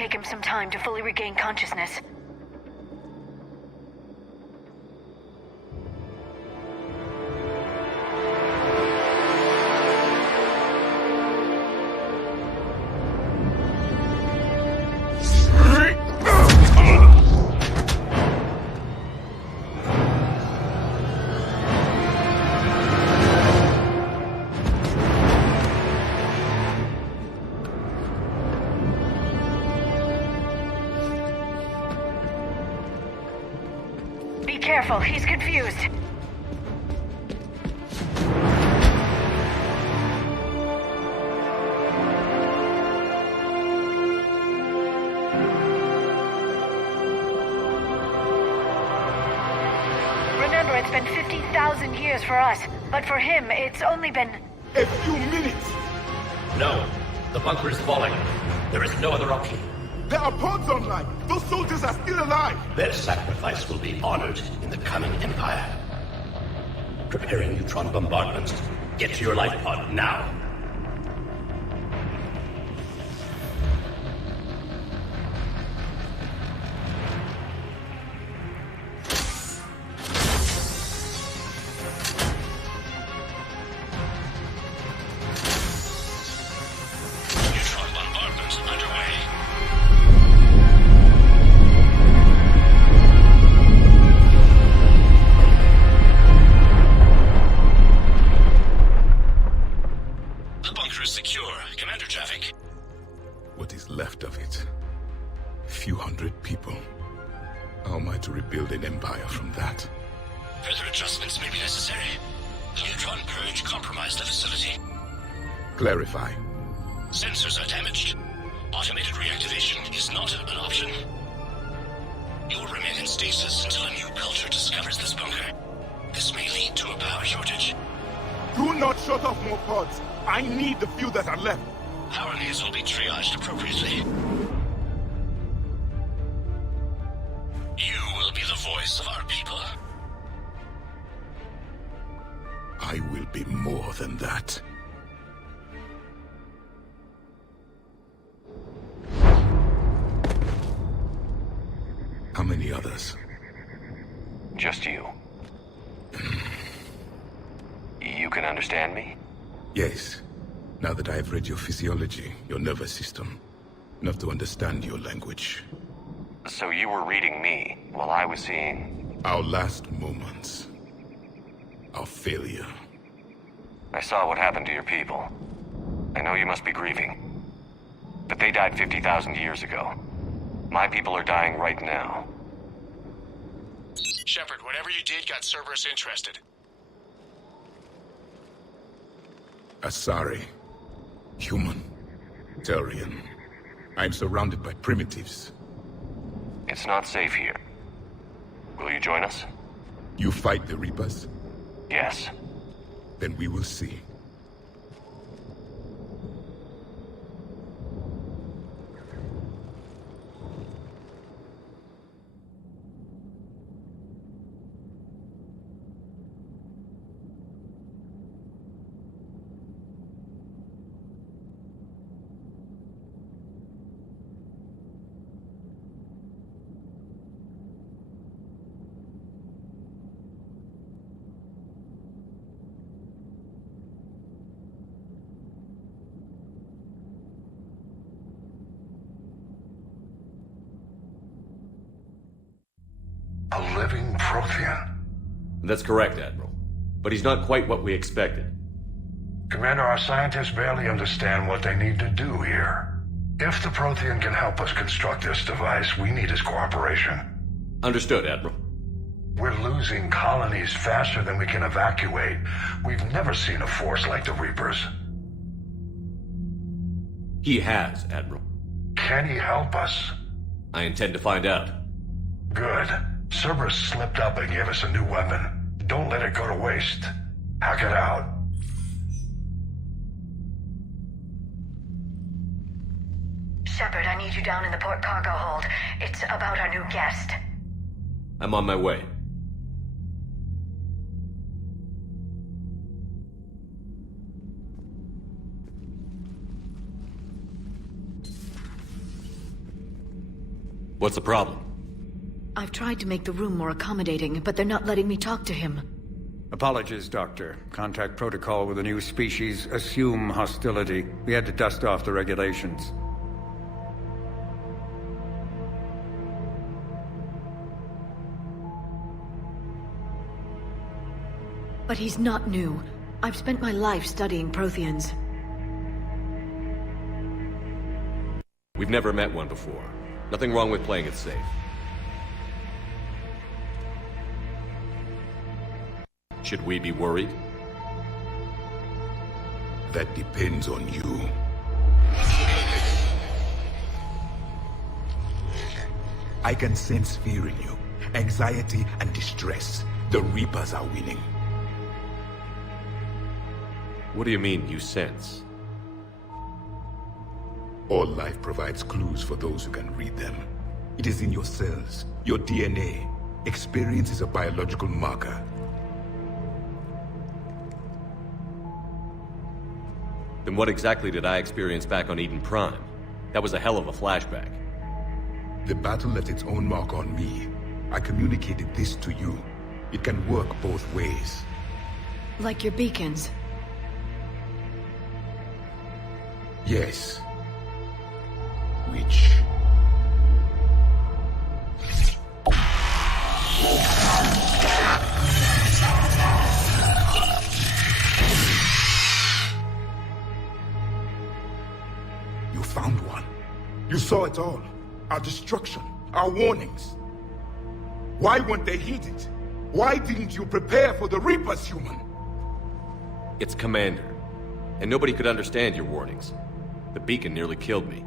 take him some time to fully regain consciousness. Careful, he's confused. Remember, it's been 50,000 years for us, but for him, it's only been... A few minutes! No, the bunker is falling. There is no other option. There are pods online! Those soldiers are still alive! Their sacrifice will be honored in the coming Empire. Preparing neutron bombardment. Get to your life pod now. Clarify. Sensors are damaged. Automated reactivation is not an option. You will remain in stasis until a new culture discovers this bunker. This may lead to a power shortage. Do not shut off more pods. I need the few that are left. Power needs will be triaged appropriately. You will be the voice of our people. I will be more than that. How many others? Just you. You can understand me? Yes. Now that I have read your physiology, your nervous system, enough to understand your language. So you were reading me while I was seeing... Our last moments. Our failure. I saw what happened to your people. I know you must be grieving. But they died 50,000 years ago. My people are dying right now. Shepard, whatever you did got Cerberus interested. Asari. Human. Turian. I'm surrounded by primitives. It's not safe here. Will you join us? You fight the Reapers? Yes. Then we will see. A living Prothean? That's correct, Admiral. But he's not quite what we expected. Commander, our scientists barely understand what they need to do here. If the Prothean can help us construct this device, we need his cooperation. Understood, Admiral. We're losing colonies faster than we can evacuate. We've never seen a force like the Reapers. He has, Admiral. Can he help us? I intend to find out. Good. Cerberus slipped up and gave us a new weapon. Don't let it go to waste. Hack it out. Shepard, I need you down in the port cargo hold. It's about our new guest. I'm on my way. What's the problem? I've tried to make the room more accommodating, but they're not letting me talk to him. Apologies, Doctor. Contact protocol with a new species. Assume hostility. We had to dust off the regulations. But he's not new. I've spent my life studying Protheans. We've never met one before. Nothing wrong with playing it safe. Should we be worried? That depends on you. I can sense fear in you, anxiety and distress. The Reapers are winning. What do you mean, you sense? All life provides clues for those who can read them. It is in your cells, your DNA. Experience is a biological marker. Then what exactly did I experience back on Eden Prime? That was a hell of a flashback. The battle left its own mark on me. I communicated this to you. It can work both ways. Like your beacons. Yes. Which... You found one. You saw it all. Our destruction, our warnings. Why weren't they heeded? Why didn't you prepare for the Reapers, human? It's Commander. And nobody could understand your warnings. The beacon nearly killed me.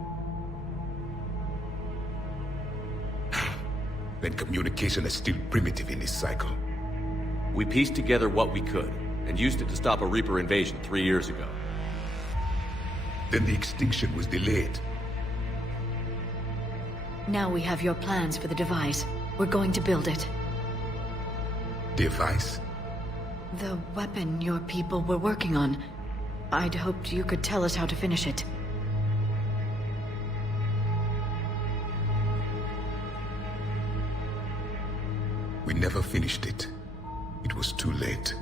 Then communication is still primitive in this cycle. We pieced together what we could, and used it to stop a Reaper invasion 3 years ago. Then the extinction was delayed. Now we have your plans for the device. We're going to build it. Device? The weapon your people were working on. I'd hoped you could tell us how to finish it. We never finished it. It was too late.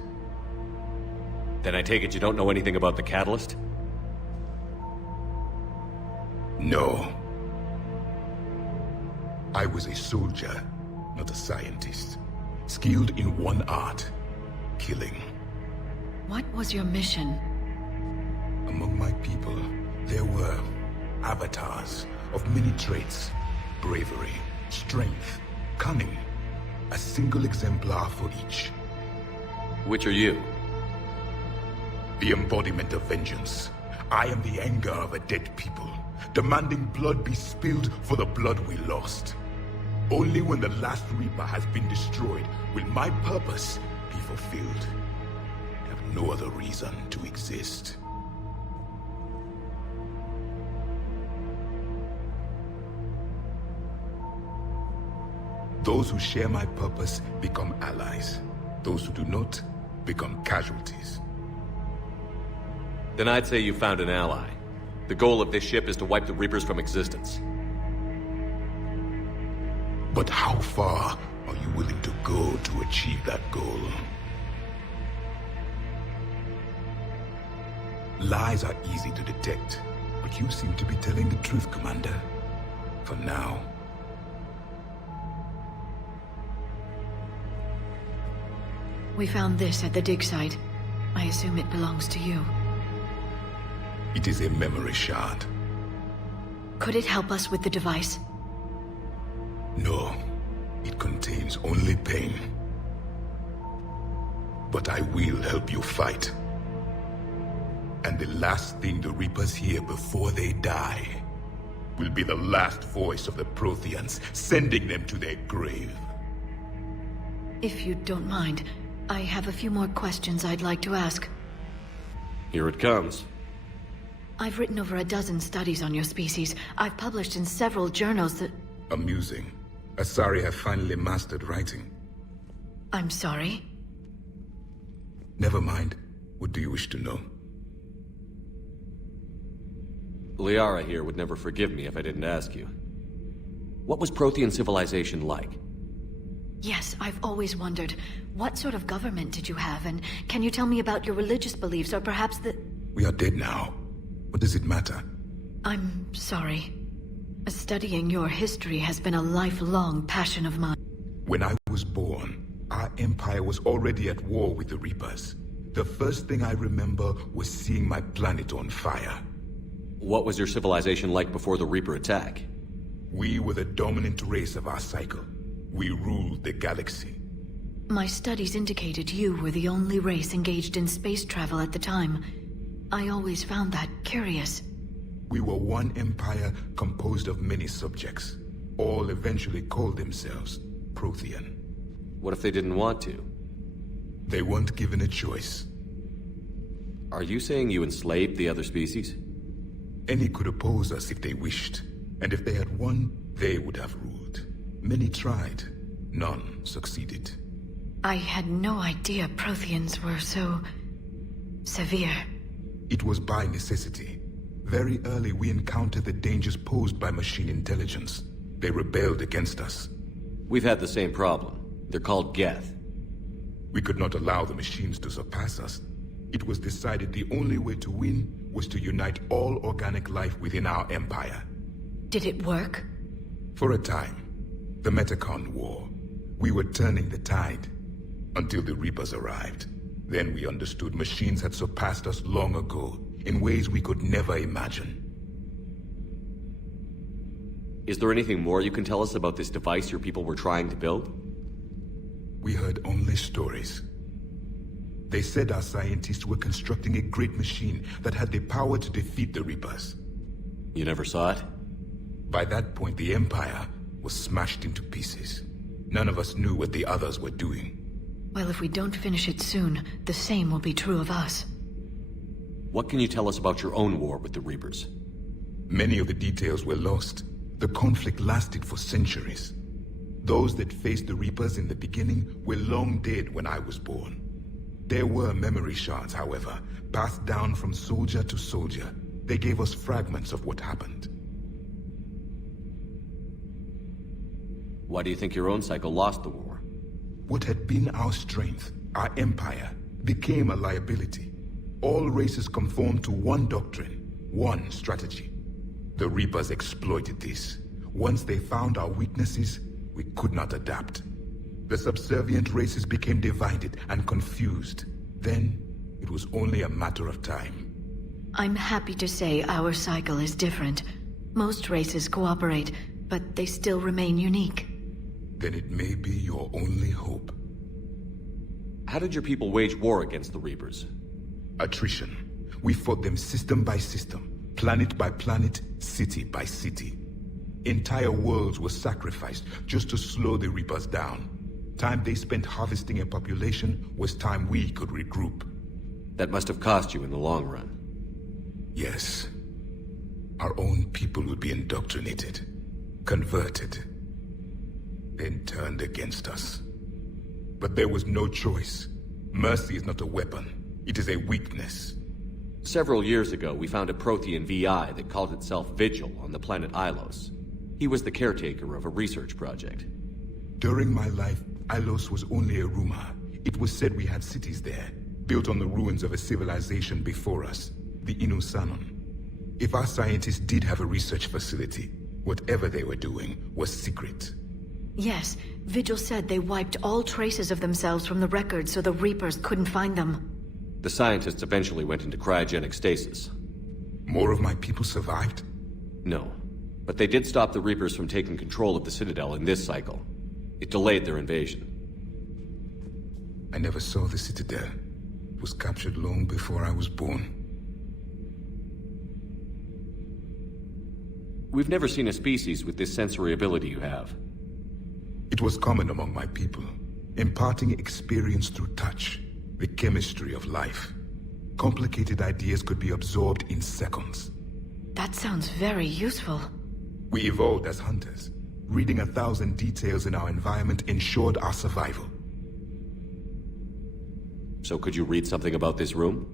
Then I take it you don't know anything about the catalyst? No. I was a soldier, not a scientist. Skilled in one art, killing. What was your mission? Among my people, there were avatars of many traits. Bravery, strength, cunning. A single exemplar for each. Which are you? The embodiment of vengeance. I am the anger of a dead people, demanding blood be spilled for the blood we lost. Only when the last Reaper has been destroyed will my purpose be fulfilled. I have no other reason to exist. Those who share my purpose become allies. Those who do not become casualties. Then I'd say you found an ally. The goal of this ship is to wipe the Reapers from existence. But how far are you willing to go to achieve that goal? Lies are easy to detect, but you seem to be telling the truth, Commander. For now. We found this at the dig site. I assume it belongs to you. It is a memory shard. Could it help us with the device? No. It contains only pain. But I will help you fight. And the last thing the Reapers hear before they die will be the last voice of the Protheans, sending them to their grave. If you don't mind, I have a few more questions I'd like to ask. Here it comes. I've written over a dozen studies on your species. I've published in several journals that... Amusing. Asari have finally mastered writing. I'm sorry? Never mind. What do you wish to know? Liara here would never forgive me if I didn't ask you. What was Prothean civilization like? Yes, I've always wondered, what sort of government did you have, and can you tell me about your religious beliefs, or perhaps the... We are dead now. What does it matter? I'm sorry. Studying your history has been a lifelong passion of mine. When I was born, our empire was already at war with the Reapers. The first thing I remember was seeing my planet on fire. What was your civilization like before the Reaper attack? We were the dominant race of our cycle. We ruled the galaxy. My studies indicated you were the only race engaged in space travel at the time. I always found that curious. We were one empire composed of many subjects. All eventually called themselves Prothean. What if they didn't want to? They weren't given a choice. Are you saying you enslaved the other species? Any could oppose us if they wished. And if they had won, they would have ruled. Many tried. None succeeded. I had no idea Protheans were so... severe. It was by necessity. Very early we encountered the dangers posed by machine intelligence. They rebelled against us. We've had the same problem. They're called Geth. We could not allow the machines to surpass us. It was decided the only way to win was to unite all organic life within our empire. Did it work? For a time. The Metacon War. We were turning the tide. Until the Reapers arrived. Then we understood machines had surpassed us long ago, in ways we could never imagine. Is there anything more you can tell us about this device your people were trying to build? We heard only stories. They said our scientists were constructing a great machine that had the power to defeat the Reapers. You never saw it? By that point, the Empire was smashed into pieces. None of us knew what the others were doing. Well, if we don't finish it soon, the same will be true of us. What can you tell us about your own war with the Reapers? Many of the details were lost. The conflict lasted for centuries. Those that faced the Reapers in the beginning were long dead when I was born. There were memory shards, however, passed down from soldier to soldier. They gave us fragments of what happened. Why do you think your own cycle lost the war? What had been our strength, our empire, became a liability. All races conformed to one doctrine, one strategy. The Reapers exploited this. Once they found our weaknesses, we could not adapt. The subservient races became divided and confused. Then, it was only a matter of time. I'm happy to say our cycle is different. Most races cooperate, but they still remain unique. Then it may be your only hope. How did your people wage war against the Reapers? Attrition. We fought them system by system, planet by planet, city by city. Entire worlds were sacrificed just to slow the Reapers down. Time they spent harvesting a population was time we could regroup. That must have cost you in the long run. Yes. Our own people would be indoctrinated, converted, then turned against us. But there was no choice. Mercy is not a weapon. It is a weakness. Several years ago, we found a Prothean VI that called itself Vigil on the planet Ilos. He was the caretaker of a research project. During my life, Ilos was only a rumor. It was said we had cities there, built on the ruins of a civilization before us, the Inusanon. If our scientists did have a research facility, whatever they were doing was secret. Yes, Vigil said they wiped all traces of themselves from the records so the Reapers couldn't find them. The scientists eventually went into cryogenic stasis. More of my people survived? No, but they did stop the Reapers from taking control of the Citadel in this cycle. It delayed their invasion. I never saw the Citadel. It was captured long before I was born. We've never seen a species with this sensory ability you have. It was common among my people, imparting experience through touch, the chemistry of life. Complicated ideas could be absorbed in seconds. That sounds very useful. We evolved as hunters. Reading 1,000 details in our environment ensured our survival. So could you read something about this room?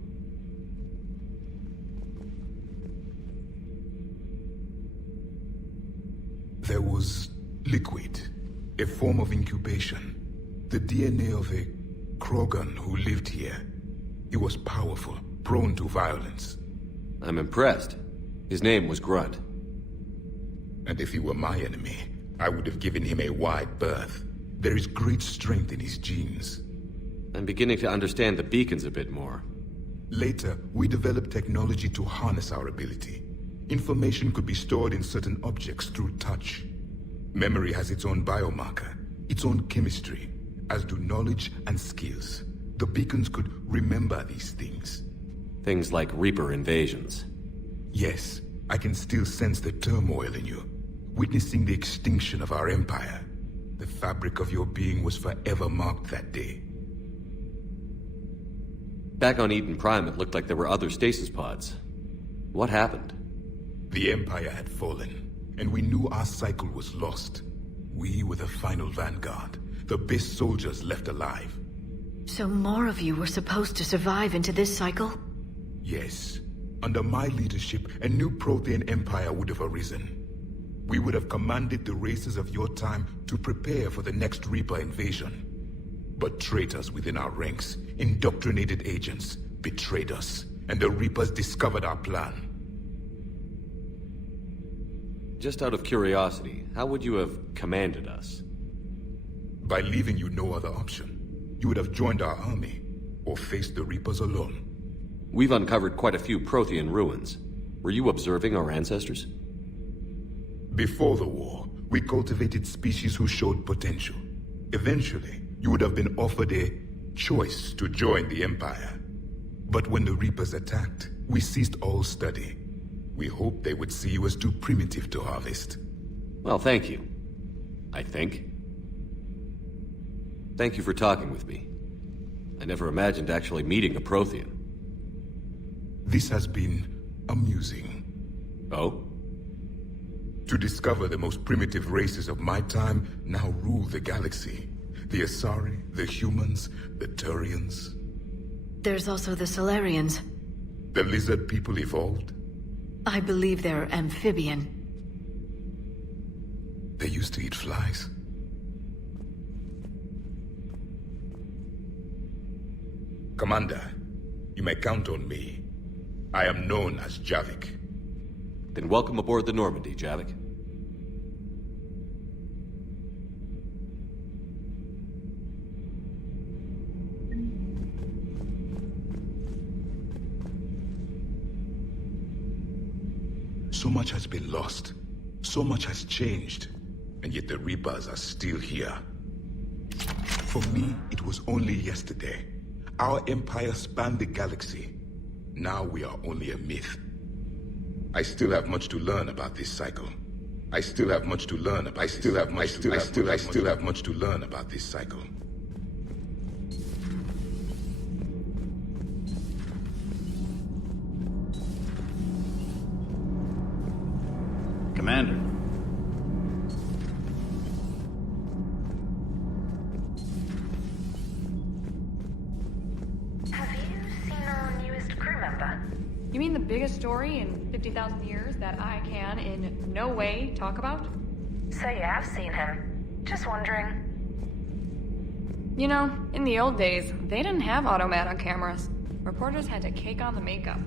There was Liquid. A form of incubation. The DNA of a Krogan who lived here. He was powerful, prone to violence. I'm impressed. His name was Grunt. And if he were my enemy, I would have given him a wide berth. There is great strength in his genes. I'm beginning to understand the beacons a bit more. Later, we developed technology to harness our ability. Information could be stored in certain objects through touch. Memory has its own biomarker, its own chemistry, as do knowledge and skills. The beacons could remember these things. Things like Reaper invasions. Yes, I can still sense the turmoil in you, witnessing the extinction of our empire. The fabric of your being was forever marked that day. Back on Eden Prime, it looked like there were other stasis pods. What happened? The Empire had fallen, and we knew our cycle was lost. We were the final vanguard, the best soldiers left alive. So more of you were supposed to survive into this cycle? Yes. Under my leadership, a new Prothean empire would have arisen. We would have commanded the races of your time to prepare for the next Reaper invasion. But traitors within our ranks, indoctrinated agents, betrayed us, and the Reapers discovered our plan. Just out of curiosity, how would you have commanded us? By leaving you no other option. You would have joined our army, or faced the Reapers alone. We've uncovered quite a few Prothean ruins. Were you observing our ancestors? Before the war, we cultivated species who showed potential. Eventually, you would have been offered a choice to join the Empire. But when the Reapers attacked, we ceased all study. We hoped they would see you as too primitive to harvest. Well, thank you. I think. Thank you for talking with me. I never imagined actually meeting a Prothean. This has been amusing. Oh? To discover the most primitive races of my time now rule the galaxy. The Asari, the humans, the Turians. There's also the Solarians. The lizard people evolved? I believe they're amphibian. They used to eat flies. Commander, you may count on me. I am known as Javik. Then welcome aboard the Normandy, Javik. So much has been lost. So much has changed. And yet the Reapers are still here. For me, it was only yesterday. Our empire spanned the galaxy. Now we are only a myth. I still have much to learn about this cycle. I still have much to learn about. I still have much to learn about this cycle. Commander. Have you seen our newest crew member? You mean the biggest story in 50,000 years that I can in no way talk about? So you have seen him. Just wondering. You know, in the old days, they didn't have automat on cameras. Reporters had to cake on the makeup.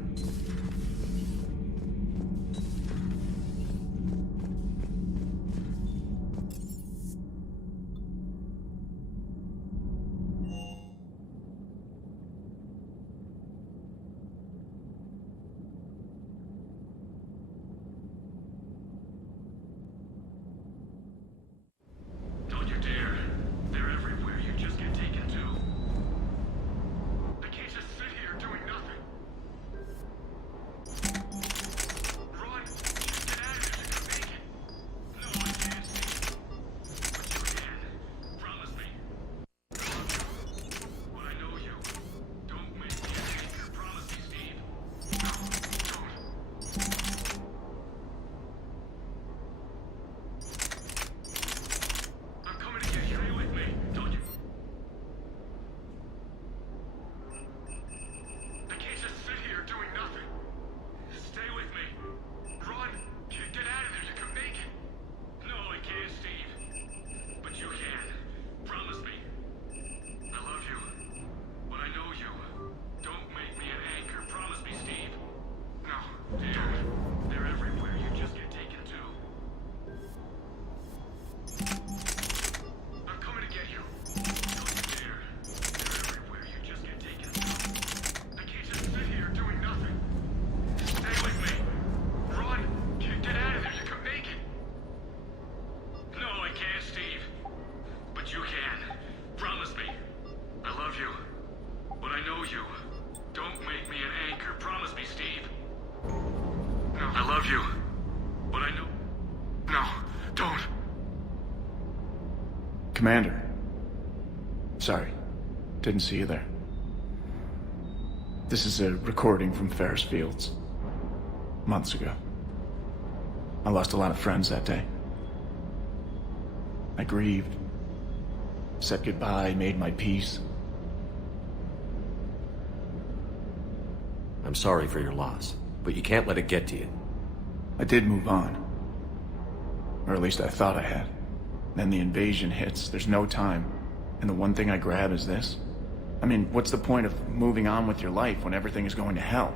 Commander. Sorry. Didn't see you there. This is a recording from Ferris Fields. Months ago. I lost a lot of friends that day. I grieved. Said goodbye, made my peace. I'm sorry for your loss, but you can't let it get to you. I did move on. Or at least I thought I had. Then the invasion hits, there's no time. And the one thing I grab is this. I mean, what's the point of moving on with your life when everything is going to hell?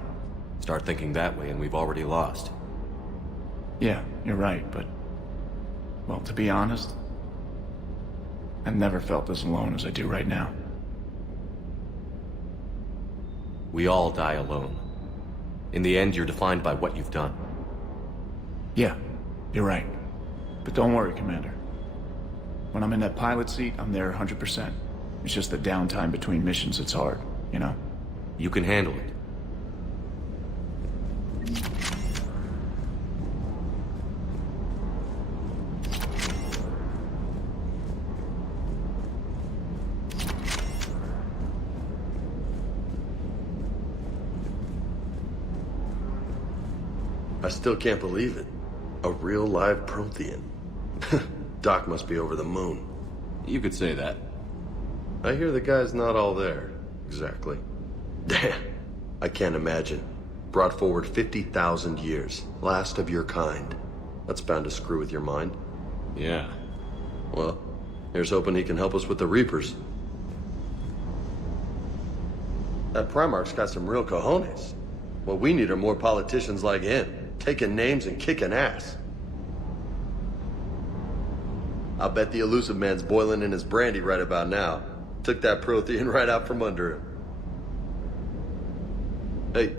Start thinking that way and we've already lost. Yeah, you're right, but... well, to be honest, I've never felt as alone as I do right now. We all die alone. In the end, you're defined by what you've done. Yeah, you're right. But don't worry, Commander. When I'm in that pilot seat, I'm there 100%. It's just the downtime between missions that's hard, you know? You can handle it. I still can't believe it. A real live Prothean. Doc must be over the moon. You could say that. I hear the guy's not all there. Exactly. Damn. I can't imagine. Brought forward 50,000 years. Last of your kind. That's bound to screw with your mind. Yeah. Well, here's hoping he can help us with the Reapers. That Primarch's got some real cojones. What we need are more politicians like him. Taking names and kicking ass. I'll bet the elusive man's boiling in his brandy right about now. Took that Prothean right out from under him. Hey.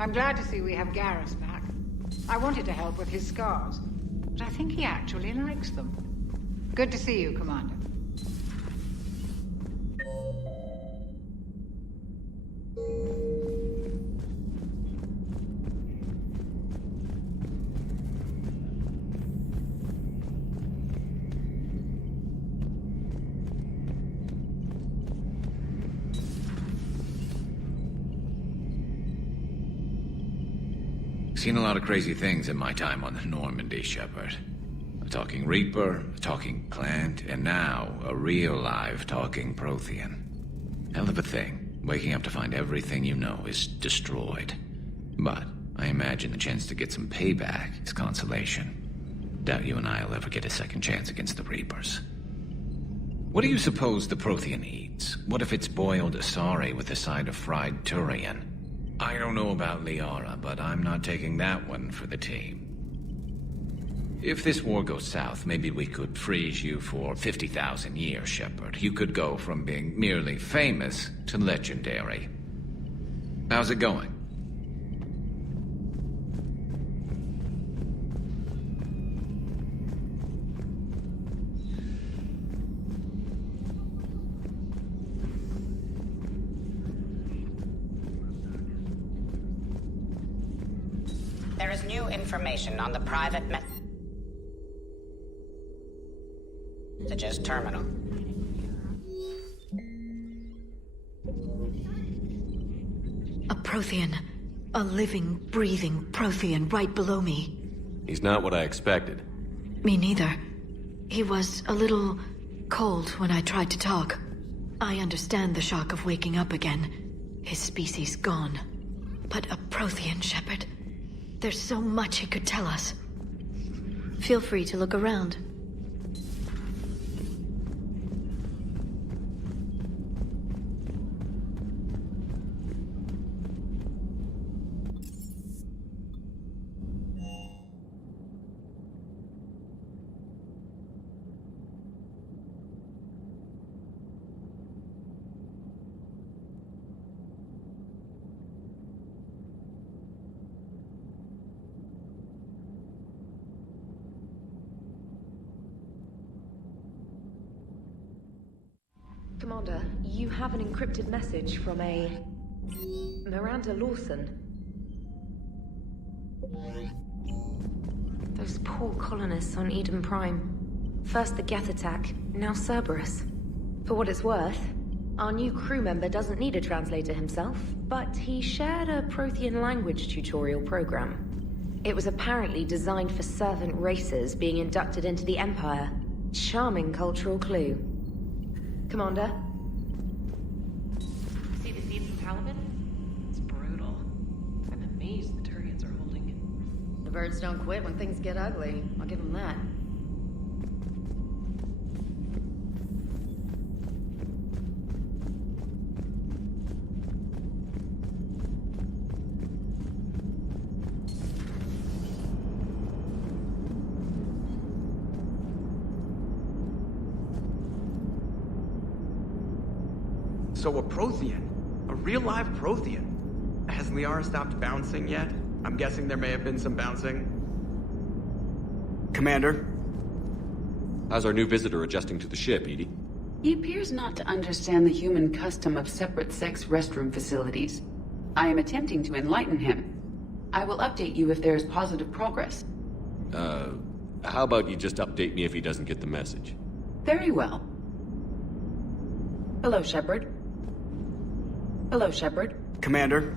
I'm glad to see we have Garrus back. I wanted to help with his scars, but I think he actually likes them. Good to see you, Commander. Seen a lot of crazy things in my time on the Normandy, Shepard. A talking Reaper, a talking plant, and now a real live talking Prothean. Hell of a thing, waking up to find everything you know is destroyed. But I imagine the chance to get some payback is consolation. Doubt you and I'll ever get a second chance against the Reapers. What do you suppose the Prothean eats? What if it's boiled Asari with a side of fried Turian? I don't know about Liara, but I'm not taking that one for the team. If this war goes south, maybe we could freeze you for 50,000 years, Shepard. You could go from being merely famous to legendary. How's it going? There is new information on the private messages terminal. A Prothean. A living, breathing Prothean right below me. He's not what I expected. Me neither. He was a little cold when I tried to talk. I understand the shock of waking up again. His species gone. But a Prothean, Shepard. There's so much he could tell us. Feel free to look around. Commander, you have an encrypted message from a... Miranda Lawson. Those poor colonists on Eden Prime. First the Geth attack, now Cerberus. For what it's worth, our new crew member doesn't need a translator himself, but he shared a Prothean language tutorial program. It was apparently designed for servant races being inducted into the Empire. Charming cultural clue. Commander? See the seeds of Taliban? It's brutal. I'm amazed the Turians are holding. The birds don't quit when things get ugly. I'll give them that. So a Prothean? A real live Prothean? Has Liara stopped bouncing yet? I'm guessing there may have been some bouncing. Commander? How's our new visitor adjusting to the ship, Edie? He appears not to understand the human custom of separate-sex restroom facilities. I am attempting to enlighten him. I will update you if there is positive progress. How about you just update me if he doesn't get the message? Very well. Hello, Shepard. Hello, Shepard. Commander?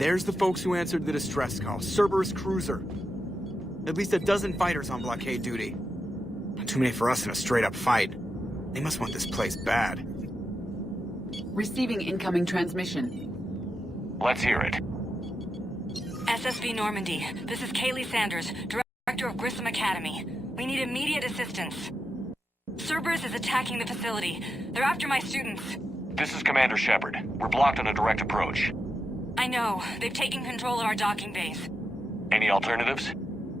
There's the folks who answered the distress call. Cerberus cruiser. At least a dozen fighters on blockade duty. Not too many for us in a straight-up fight. They must want this place bad. Receiving incoming transmission. Let's hear it. SSV Normandy, this is Kaylee Sanders, Director of Grissom Academy. We need immediate assistance. Cerberus is attacking the facility. They're after my students. This is Commander Shepard. We're blocked on a direct approach. I know. They've taken control of our docking base. Any alternatives?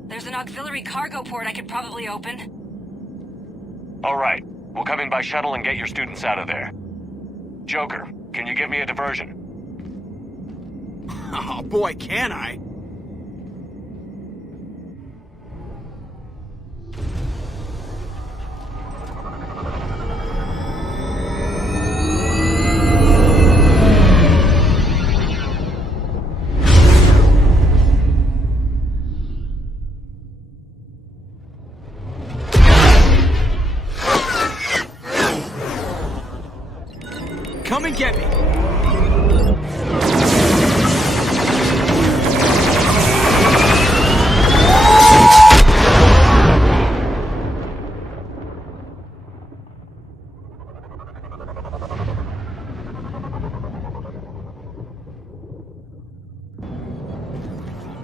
There's an auxiliary cargo port I could probably open. All right. We'll come in by shuttle and get your students out of there. Joker, can you give me a diversion? Oh boy, can I! Come and get me!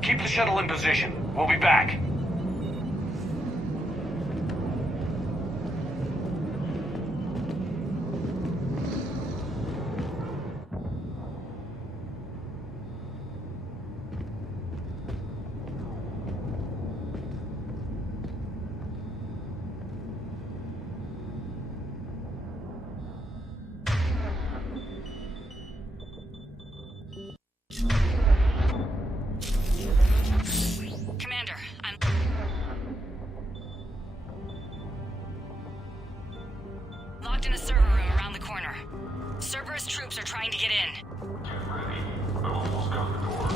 Keep the shuttle in position. We'll be back. Locked in a server room around the corner. Cerberus troops are trying to get in. Get ready. I've almost got the door.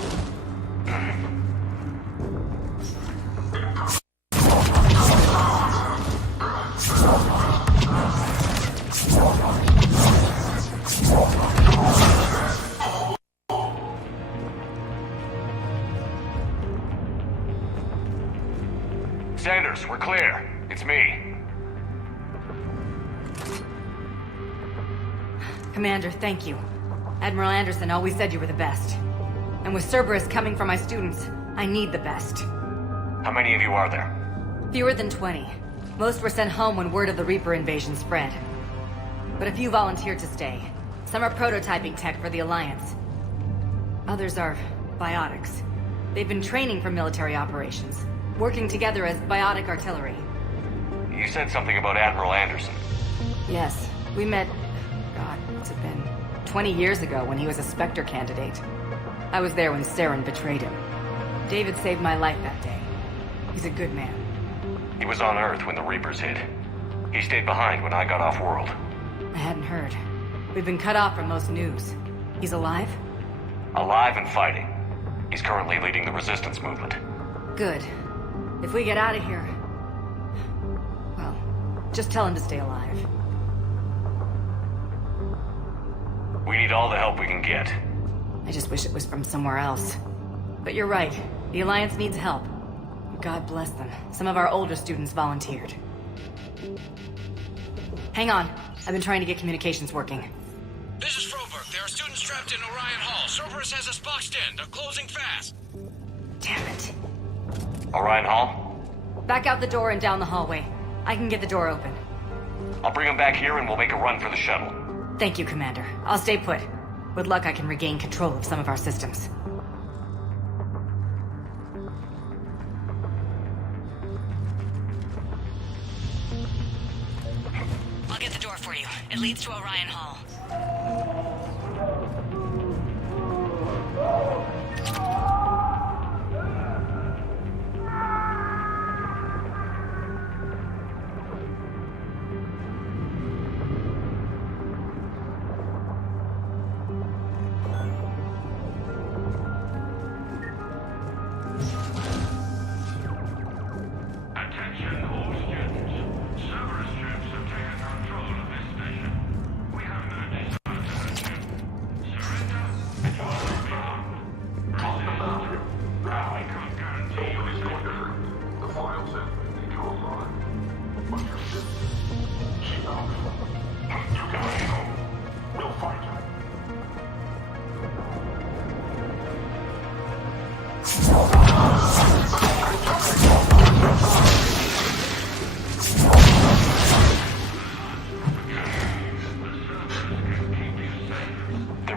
Sanders, we're clear. It's me. Commander, thank you. Admiral Anderson always said you were the best. And with Cerberus coming for my students, I need the best. How many of you are there? Fewer than 20. Most were sent home when word of the Reaper invasion spread. But a few volunteered to stay. Some are prototyping tech for the Alliance. Others are biotics. They've been training for military operations, working together as biotic artillery. You said something about Admiral Anderson. Yes, we met... God, what's it been? 20 years ago when he was a Spectre candidate. I was there when Saren betrayed him. David saved my life that day. He's a good man. He was on Earth when the Reapers hit. He stayed behind when I got off-world. I hadn't heard. We've been cut off from most news. He's alive? Alive and fighting. He's currently leading the resistance movement. Good. If we get out of here... well, just tell him to stay alive. We need all the help we can get. I just wish it was from somewhere else. But you're right. The Alliance needs help. God bless them. Some of our older students volunteered. Hang on. I've been trying to get communications working. This is Froberg. There are students trapped in Orion Hall. Cerberus has us boxed in. They're closing fast. Damn it. Orion Hall? Back out the door and down the hallway. I can get the door open. I'll bring them back here and we'll make a run for the shuttle. Thank you, Commander. I'll stay put. With luck, I can regain control of some of our systems. I'll get the door for you. It leads to Orion Hall. Attention all students. Cerberus troops have taken control of this station. We have no desire to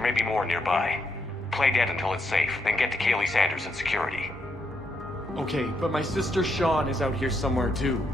may be more nearby. Play dead until it's safe, then get to Kaylee Sanders and security. Okay, but my sister Sean is out here somewhere too.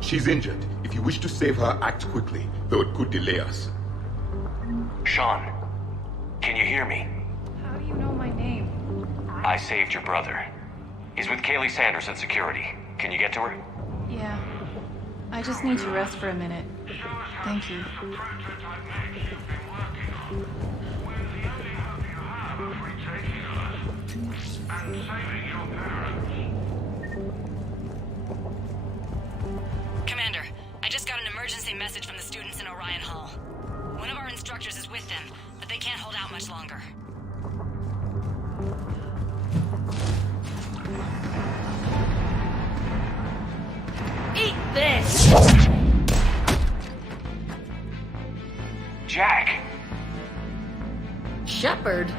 She's injured. If you wish to save her, act quickly, though it could delay us. Sean, can you hear me? How do you know my name? I saved your brother. He's with Kaylee Sanders at security. Can you get to her? Yeah. I just need to rest for a minute. Thank you. Commander, I just got an emergency message from the students in Orion Hall. One of our instructors is with them, but they can't hold out much longer. Eat this! Jack! Shepard?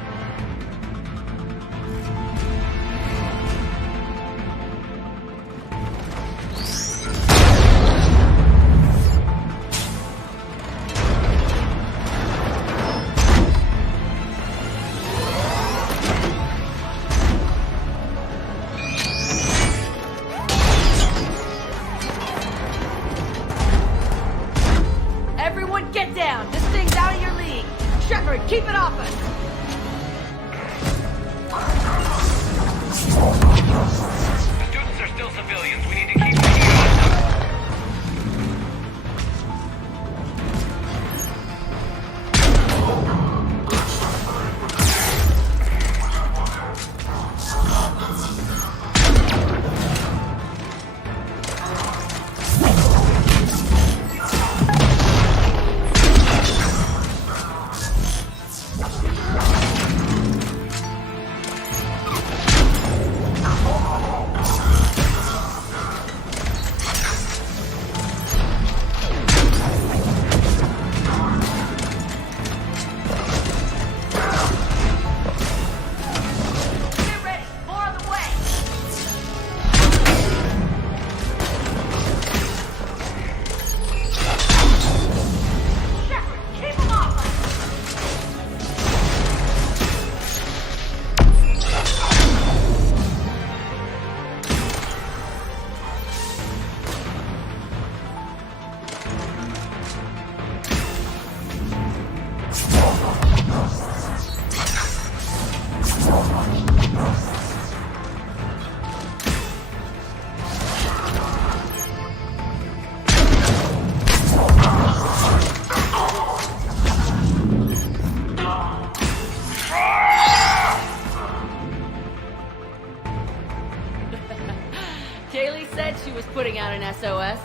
putting out an SOS.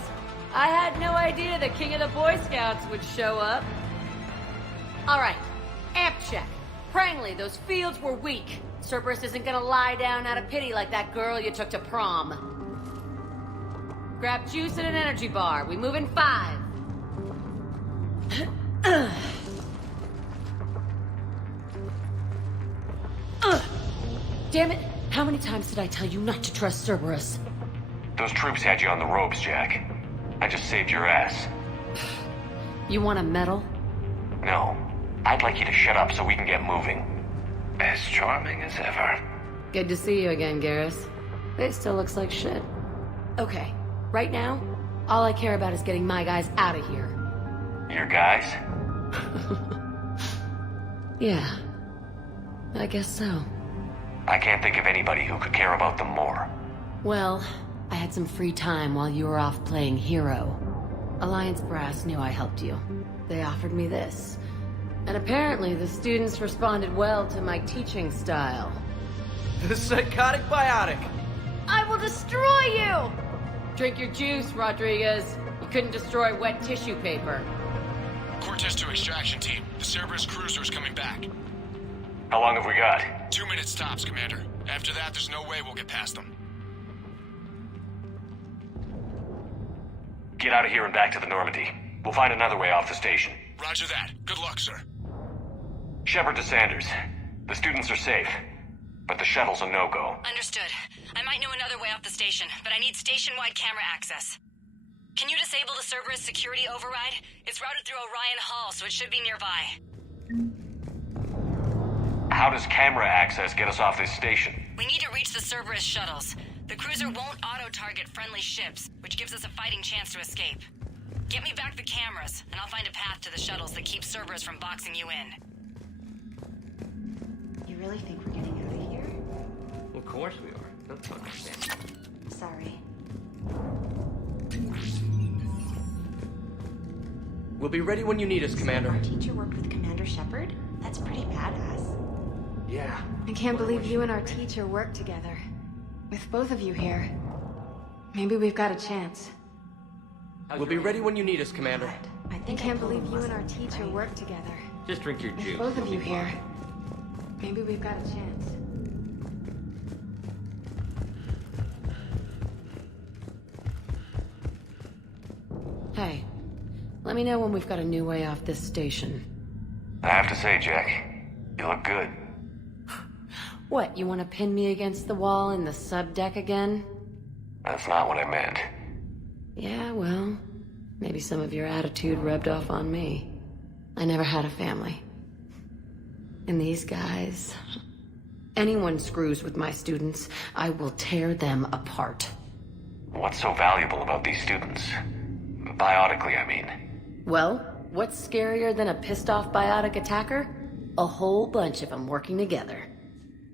I had no idea the king of the Boy Scouts would show up. Alright, amp check. Prangley, those fields were weak. Cerberus isn't gonna lie down out of pity like that girl you took to prom. Grab juice and an energy bar. We move in 5. Damn it! How many times did I tell you not to trust Cerberus? Those troops had you on the ropes, Jack. I just saved your ass. You want a medal? No. I'd like you to shut up so we can get moving. As charming as ever. Good to see you again, Garrus. It still looks like shit. Okay, right now, all I care about is getting my guys out of here. Your guys? Yeah. I guess so. I can't think of anybody who could care about them more. Well, I had some free time while you were off playing hero. Alliance Brass knew I helped you. They offered me this. And apparently the students responded well to my teaching style. The psychotic biotic! I will destroy you! Drink your juice, Rodriguez. You couldn't destroy wet tissue paper. Cortez to extraction team. The Cerberus cruiser is coming back. How long have we got? 2 minutes tops, Commander. After that, there's no way we'll get past them. Get out of here and back to the Normandy. We'll find another way off the station. Roger that. Good luck, sir. Shepard to Sanders. The students are safe, but the shuttle's a no-go. Understood. I might know another way off the station, but I need station-wide camera access. Can you disable the Cerberus security override? It's routed through Orion Hall, so it should be nearby. How does camera access get us off this station? We need to reach the Cerberus shuttles. The cruiser won't auto-target friendly ships, which gives us a fighting chance to escape. Get me back the cameras, and I'll find a path to the shuttles that keep Cerberus from boxing you in. You really think we're getting out of here? Of course we are. Don't fucking stand. Sorry. We'll be ready when you need us, Commander. Our teacher worked with Commander Shepard? That's pretty badass. Yeah. I can't believe you and our teacher worked together. With both of you here. Maybe we've got a chance. We'll be ready when you need us, Commander. I can't believe you and our teacher worked together. Just drink your juice. With both of you here. Maybe we've got a chance. Hey, let me know when we've got a new way off this station. I have to say, Jack, you look good. What, you want to pin me against the wall in the subdeck again? That's not what I meant. Yeah, well, maybe some of your attitude rubbed off on me. I never had a family. And these guys... Anyone screws with my students, I will tear them apart. What's so valuable about these students? Biotically, I mean. Well, what's scarier than a pissed-off biotic attacker? A whole bunch of them working together.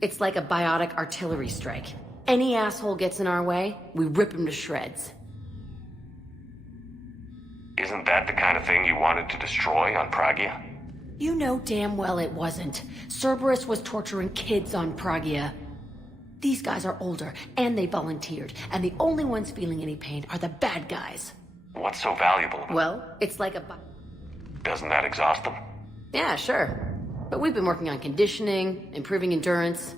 It's like a biotic artillery strike. Any asshole gets in our way, we rip him to shreds. Isn't that the kind of thing you wanted to destroy on Pragia? You know damn well it wasn't. Cerberus was torturing kids on Pragia. These guys are older, and they volunteered, and the only ones feeling any pain are the bad guys. What's so valuable? Well, it's like a... Doesn't that exhaust them? Yeah, sure. But we've been working on conditioning, improving endurance.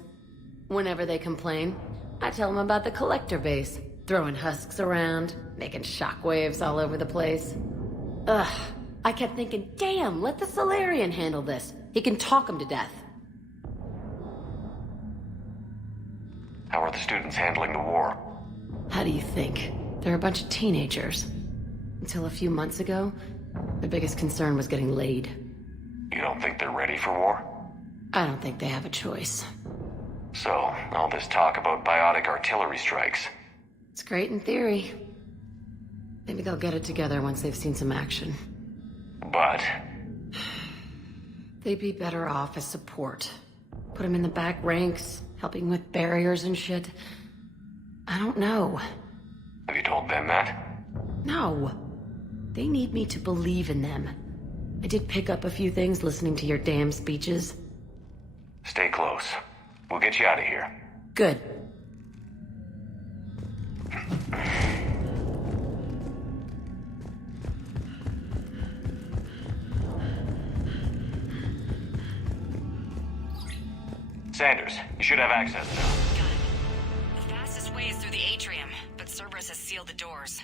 Whenever they complain, I tell them about the collector base, throwing husks around, making shockwaves all over the place. Ugh, I kept thinking, damn, let the Solarian handle this. He can talk them to death. How are the students handling the war? How do you think? They're a bunch of teenagers. Until a few months ago, their biggest concern was getting laid. You don't think they're ready for war? I don't think they have a choice. So, all this talk about biotic artillery strikes. It's great in theory. Maybe they'll get it together once they've seen some action. But... They'd be better off as support. Put them in the back ranks, helping with barriers and shit. I don't know. Have you told them that? No. They need me to believe in them. I did pick up a few things listening to your damn speeches. Stay close. We'll get you out of here. Good. Sanders, you should have access now. The fastest way is through the atrium, but Cerberus has sealed the doors.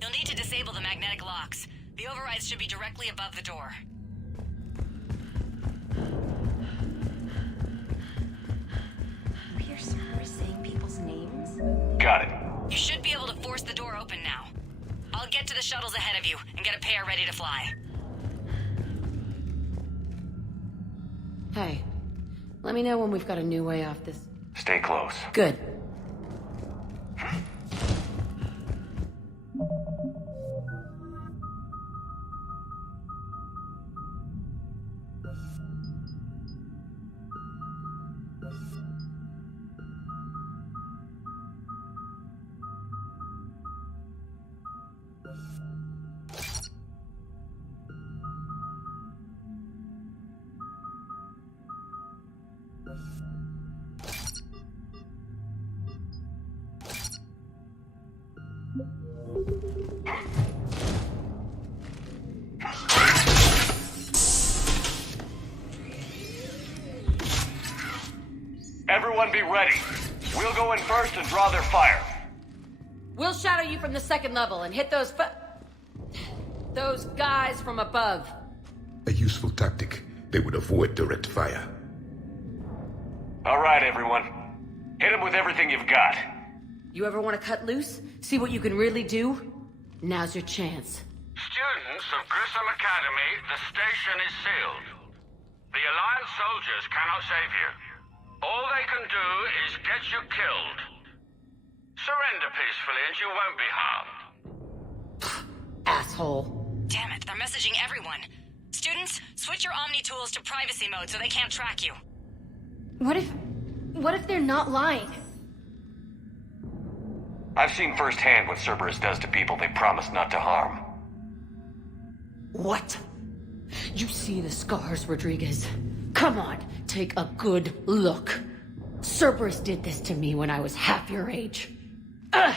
You'll need to disable the magnetic locks. The overrides should be directly above the door. You hear Cerberus saying people's names? Got it. You should be able to force the door open now. I'll get to the shuttles ahead of you and get a pair ready to fly. Hey, let me know when we've got a new way off this. Stay close. Good. Everyone be ready. We'll go in first and draw their fire. We'll shadow you from the second level and hit those guys from above. A useful tactic. They would avoid direct fire. All right, everyone. Hit them with everything you've got. You ever want to cut loose? See what you can really do? Now's your chance. Students of Grissom Academy, the station is sealed. The Alliance soldiers cannot save you. All they can do is get you killed. Surrender peacefully and you won't be harmed. Asshole. Damn it, they're messaging everyone. Students, switch your Omni tools to privacy mode so they can't track you. What if they're not lying? I've seen firsthand what Cerberus does to people they promise not to harm. What? You see the scars, Rodriguez? Come on, take a good look. Cerberus did this to me when I was half your age. Ugh!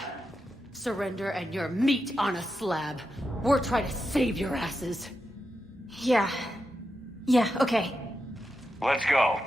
Surrender and you're meat on a slab. We're trying to save your asses. Yeah, okay. Let's go.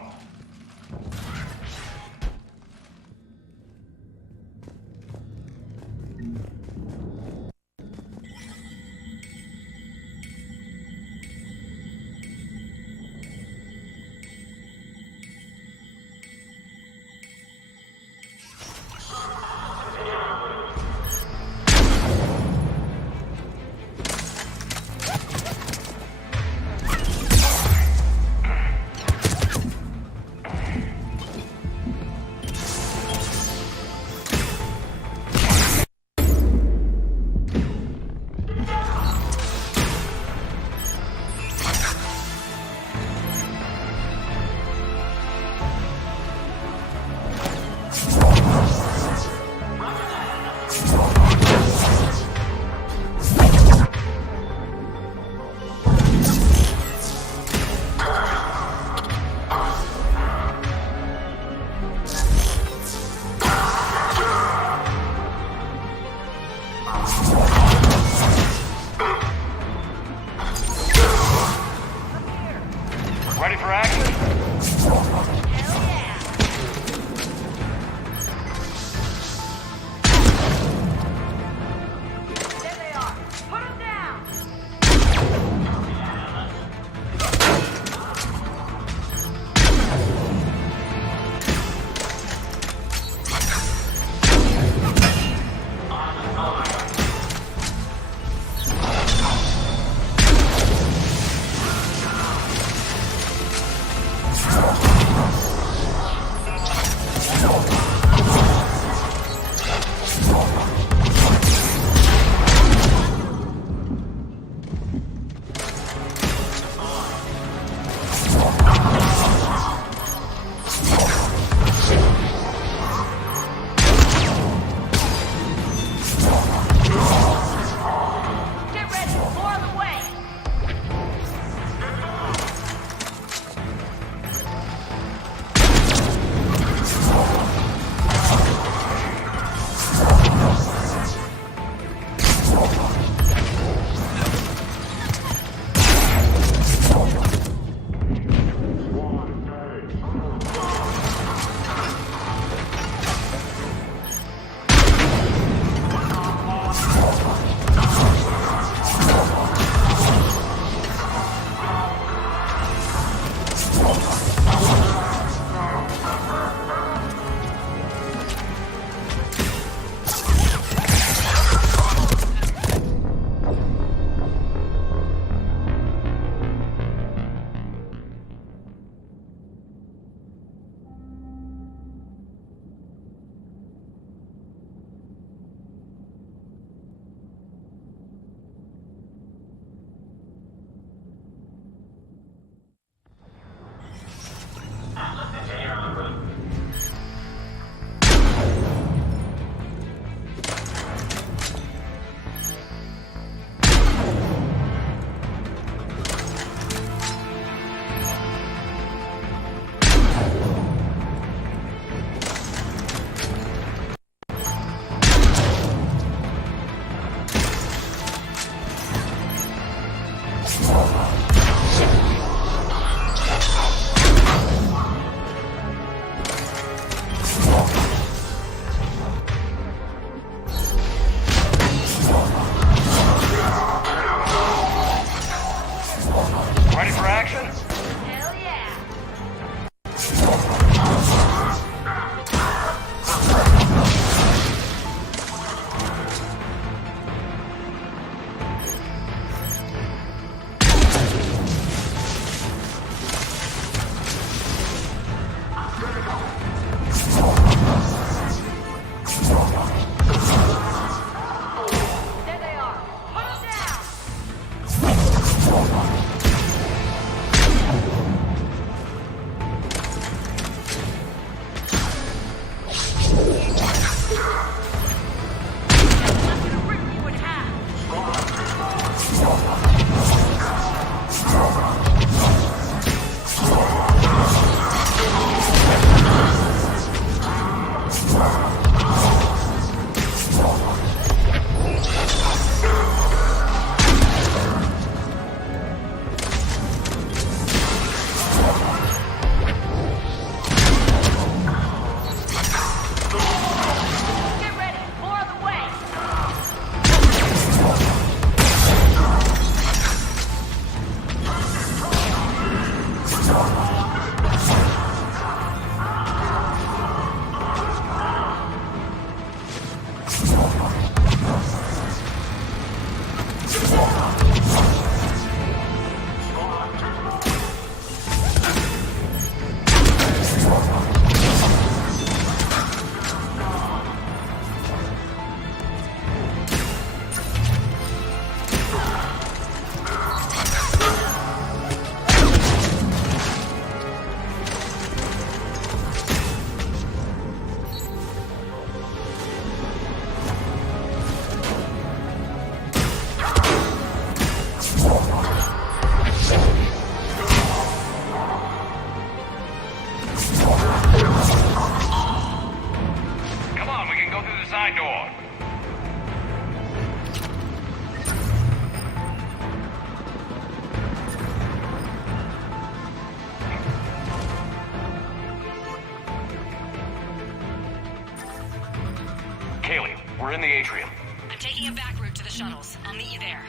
Kaylee, we're in the atrium. I'm taking a back route to the shuttles. I'll meet you there.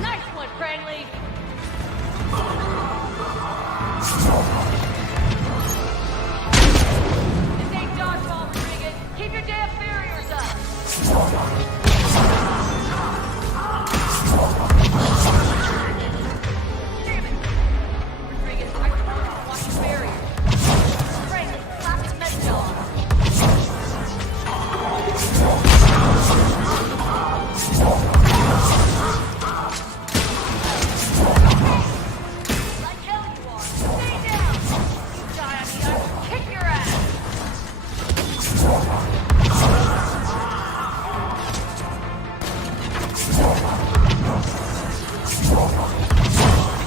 Nice one, Cranley! This ain't dodgeball, Rodriguez. Keep your damn barriers up! Damn it! Rodriguez, I told you to watch your barriers. Cranley, slap his med gel on him. Like hell you are. Stay down! You die on me, I will kick your ass!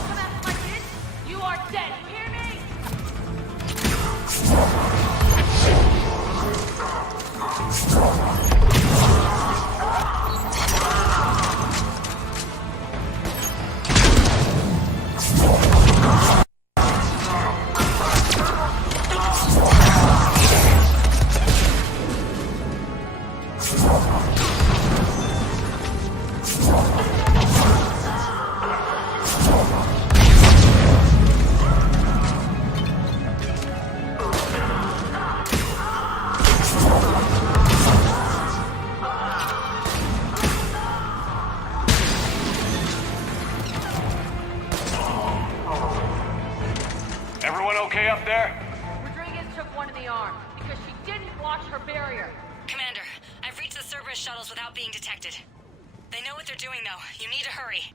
Come after my kids, you are dead, you hear me? Everyone okay up there? Rodriguez took one in the arm because she didn't watch her barrier. Commander, I've reached the Cerberus shuttles without being detected. They know what they're doing, though. You need to hurry.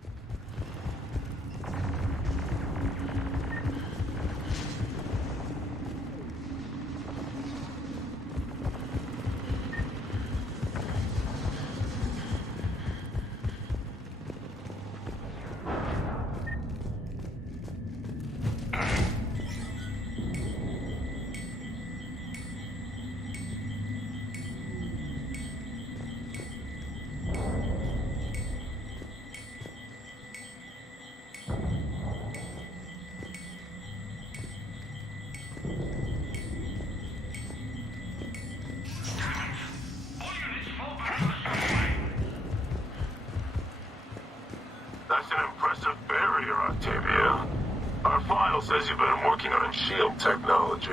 That's an impressive barrier, Octavia. Our file says you've been working on shield technology.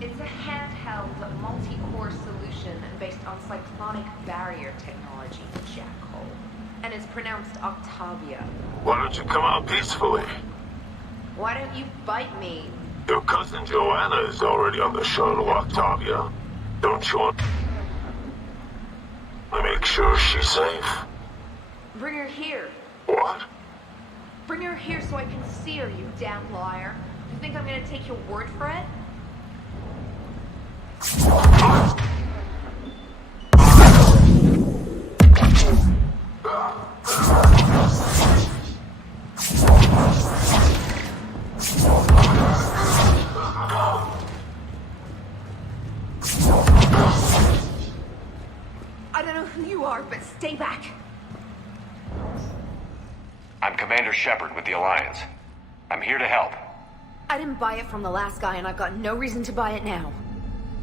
It's a handheld, multi-core solution based on cyclonic barrier technology, Jackhole. And it's pronounced Octavia. Why don't you come out peacefully? Why don't you bite me? Your cousin Joanna is already on the shuttle, Octavia. Don't you want to make sure she's safe? Bring her here. What? Bring her here so I can see her, you damn liar. You think I'm gonna take your word for it? I don't know who you are, but stay back. I'm Commander Shepard with the Alliance. I'm here to help. I didn't buy it from the last guy, and I've got no reason to buy it now.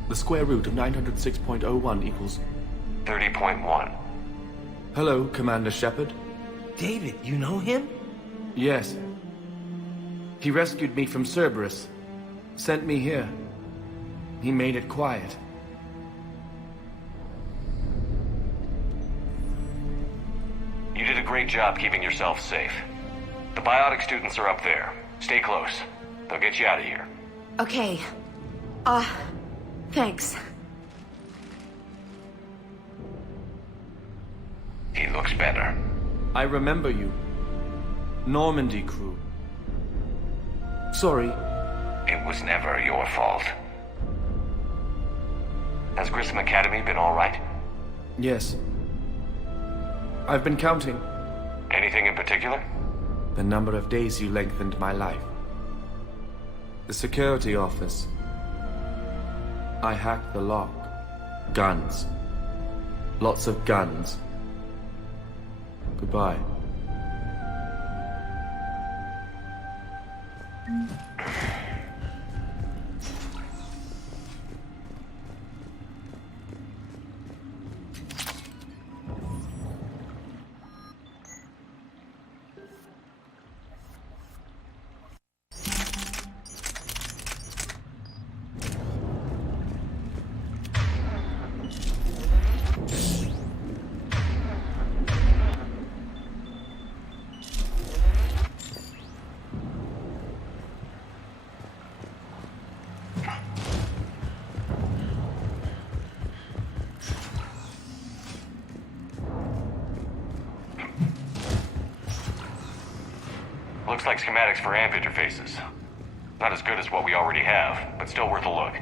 The square root of 906.01 equals... 30.1. Hello, Commander Shepard. David, you know him? Yes. He rescued me from Cerberus. Sent me here. He made it quiet. You did a great job keeping yourself safe. The biotic students are up there. Stay close. They'll get you out of here. Okay. Thanks. He looks better. I remember you. Normandy crew. Sorry. It was never your fault. Has Grissom Academy been all right? Yes. I've been counting. Anything in particular? The number of days you lengthened my life. The security office. I hacked the lock. Guns. Lots of guns. Goodbye. Looks like schematics for amp interfaces. Not as good as what we already have, but still worth a look.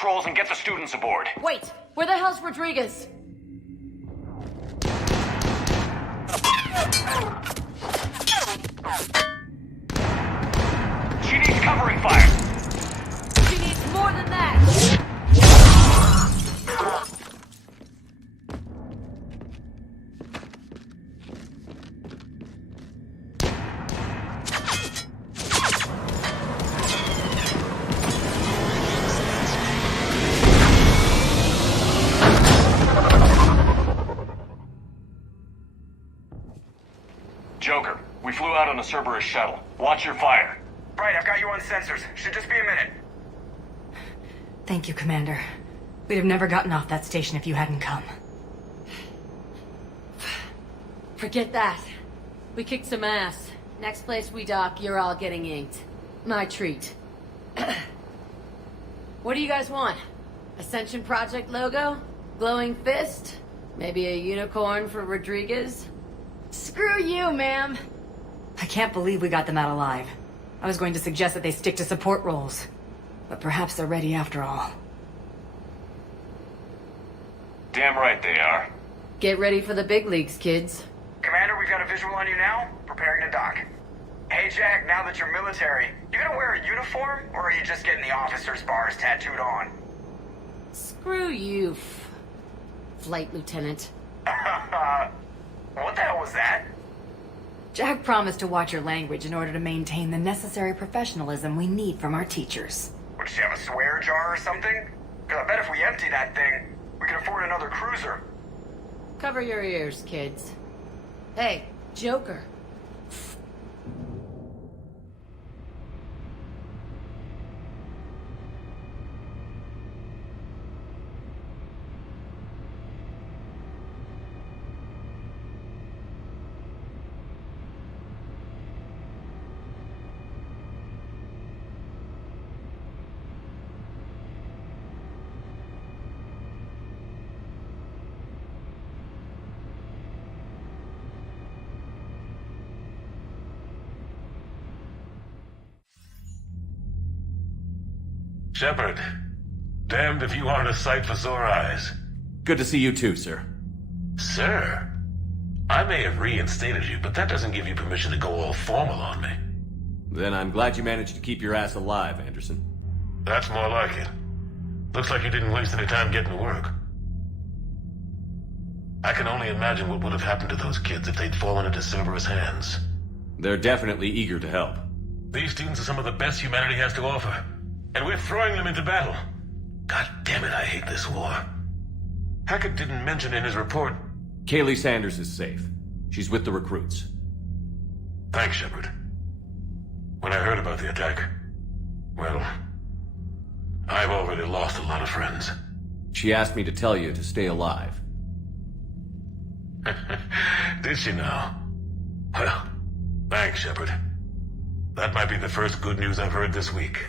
controls and get the students aboard. Wait! Where the hell's Rodriguez? She needs covering fire. She needs more than that! Joker, we flew out on a Cerberus shuttle. Watch your fire. Right, I've got you on sensors. Should just be a minute. Thank you, Commander. We'd have never gotten off that station if you hadn't come. Forget that. We kicked some ass. Next place we dock, you're all getting inked. My treat. What do you guys want? Ascension Project logo? Glowing fist? Maybe a unicorn for Rodriguez? Screw you, ma'am! I can't believe we got them out alive. I was going to suggest that they stick to support roles. But perhaps they're ready after all. Damn right they are. Get ready for the big leagues, kids. Commander, we've got a visual on you now. Preparing to dock. Hey, Jack, now that you're military, you gonna wear a uniform, or are you just getting the officer's bars tattooed on? Screw you, Flight Lieutenant. What the hell was that? Jack promised to watch your language in order to maintain the necessary professionalism we need from our teachers. What, does she have a swear jar or something? Because I bet if we empty that thing, we can afford another cruiser. Cover your ears, kids. Hey, Joker. Shepard, damned if you aren't a sight for sore eyes. Good to see you too, sir. Sir, I may have reinstated you, but that doesn't give you permission to go all formal on me. Then I'm glad you managed to keep your ass alive, Anderson. That's more like it. Looks like you didn't waste any time getting to work. I can only imagine what would have happened to those kids if they'd fallen into Cerberus' hands. They're definitely eager to help. These students are some of the best humanity has to offer. And we're throwing them into battle. God damn it, I hate this war. Hackett didn't mention in his report... Kaylee Sanders is safe. She's with the recruits. Thanks, Shepard. When I heard about the attack... well... I've already lost a lot of friends. She asked me to tell you to stay alive. Did she now? Well, thanks, Shepard. That might be the first good news I've heard this week.